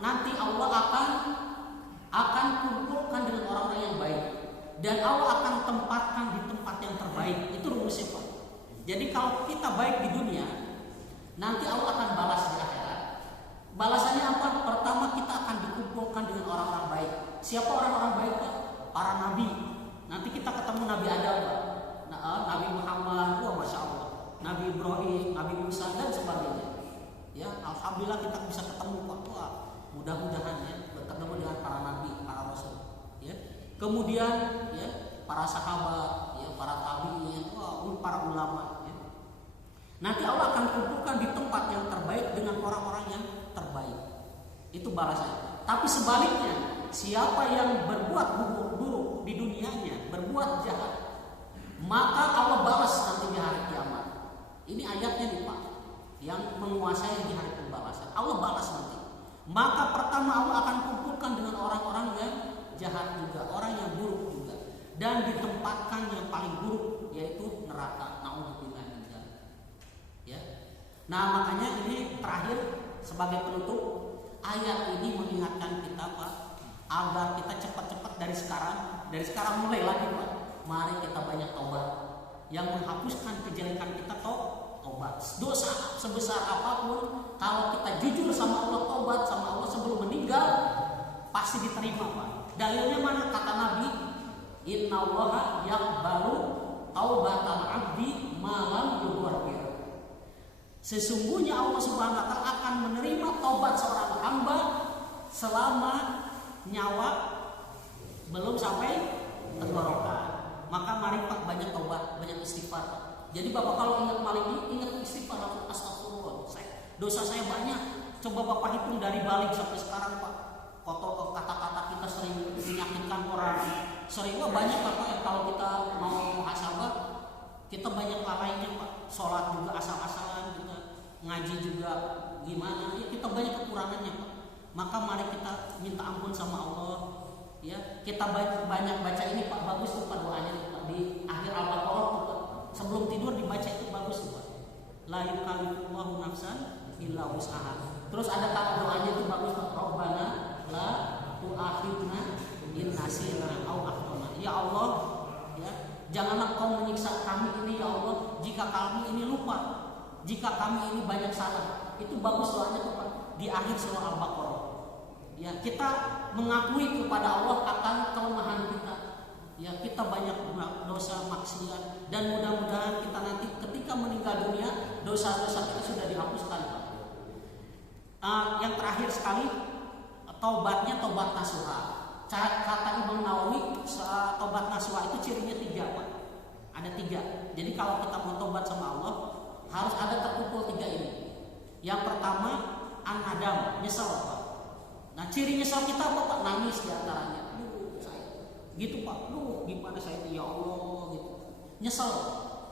nanti Allah akan kumpulkan dengan orang-orang yang baik, dan Allah akan tempatkan di tempat yang terbaik. Itu rumusnya Pak. Jadi kalau kita baik di dunia, nanti Allah akan balas di akhirat. Balasannya apa? Pertama kita akan dikumpulkan dengan orang-orang baik. Siapa orang-orang baik Pak? Para nabi. Nanti kita ketemu Nabi Adam Pak. Nabi Muhammad, wah Masya Allah, Nabi Ibrahim, Nabi Musa dan sebagainya. Ya, alhamdulillah kita bisa ketemu Pak. Wah, mudah-mudahan ya bertemu dengan para nabi, para rasul. Ya. Kemudian ya para sahabat, ya para tabi'in, para ulama. Ya. Nanti Allah akan kumpulkan di tempat yang terbaik dengan orang-orang yang terbaik. Itu balasannya. Tapi sebaliknya, siapa yang berbuat buruk di dunianya, berbuat jahat, maka Allah balas nanti di hari kiamat. Ini ayatnya nih Pak, yang menguasai di hari pembalasan. Allah balas nanti. Maka pertama Allah akan kumpulkan dengan orang-orang yang jahat juga, orang yang buruk juga, dan ditempatkan yang paling buruk yaitu neraka. Nauzubillah min dzalik. Ya. Nah makanya ini terakhir sebagai penutup, ayat ini mengingatkan kita Pak agar kita cepat-cepat dari sekarang mulai lagi Pak. Mari kita banyak taubat yang menghapuskan kejelekan kita taubat. Dosa sebesar apapun kalau kita jujur sama Allah, taubat sama Allah sebelum meninggal pasti diterima Pak. Dalilnya mana? Kata Nabi, innallaha yaqbalu taubatal abdi malam yughfir. Sesungguhnya Allah Subhanahu wa taala akan menerima taubat seorang hamba selama nyawa belum sampai tenggorokan. Maka mari Pak banyak taubat, banyak istighfar Pak. Jadi Bapak kalau ingat maling ini, ingat istighfar, astagfirullah. Dosa saya banyak. Coba Bapak hitung dari balik sampai sekarang Pak. Kotor kata-kata kita sering menyakitkan orang. Seringnya banyak Pak ya, kalau kita mau muhasabah, kita banyak lalainya Pak. Sholat juga asal-asalan, kita ngaji juga gimana, ya kita banyak kekurangannya Pak. Maka mari kita minta ampun sama Allah. Ya, kita banyak baca ini Pak, bagus tuh Pak doanya Pak di akhir Al-Baqarah tuh Pak. Sebelum tidur dibaca itu bagus tuh Pak. La yukallifullahu nafsan illa wus'aha. Terus ada kata doanya itu bagus Pak. Rabbana la tu'akhidna in nasina au akhtana. Ya Allah, ya, janganlah Kau menyiksa kami ini ya Allah jika kami ini lupa, jika kami ini banyak salah. Itu bagus doanya tuh Pak di akhir surah Al-Baqarah. Ya, kita mengakui kepada Allah akan kelemahan kita. Ya, kita banyak dosa maksiat dan mudah-mudahan kita nanti ketika meninggal dunia dosa-dosa kita sudah dihapuskan Pak. Yang terakhir sekali, taubatnya taubat nasuha. Kata Imam Nawawi, taubat nasuha itu cirinya 3 Pak. Ada 3. Jadi kalau kita mau taubat sama Allah harus ada terkumpul 3 ini. Yang pertama an-nadam, nyesal Pak. Nah ciri nyesal kita apa Pak? Nangis diantaranya. Saya gitu Pak. Gimana saya ya Allah gitu. Nyesal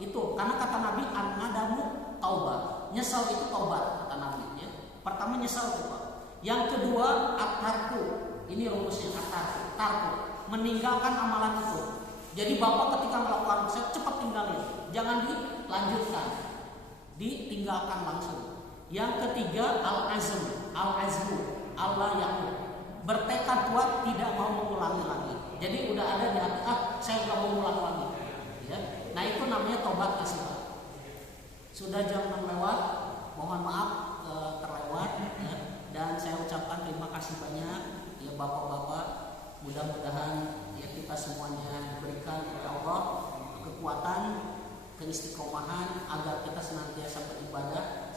itu karena kata Nabi an-nadamu taubat. Nyesal itu taubat kata Nabi ya. Pertama nyesal itu Pak. Yang kedua at-tarku. Ini rumusnya at-tarku. Meninggalkan amalan itu. Jadi Bapak ketika melakukan dosa cepat tinggalin. Jangan dilanjutkan. Ditinggalkan langsung. Yang ketiga al-azm. Al-azmu. Allah yang bertekad kuat tidak mau mengulangi lagi. Jadi udah ada di hati, saya nggak mau ulang lagi. Ya. Nah itu namanya tobat nasuha. Sudah jam 6 lewat, mohon maaf terlewat. Ya. Dan saya ucapkan terima kasih banyak ya bapak-bapak. Mudah-mudahan ya kita semuanya diberikan oleh Allah kekuatan, keistiqomahan agar kita senantiasa beribadah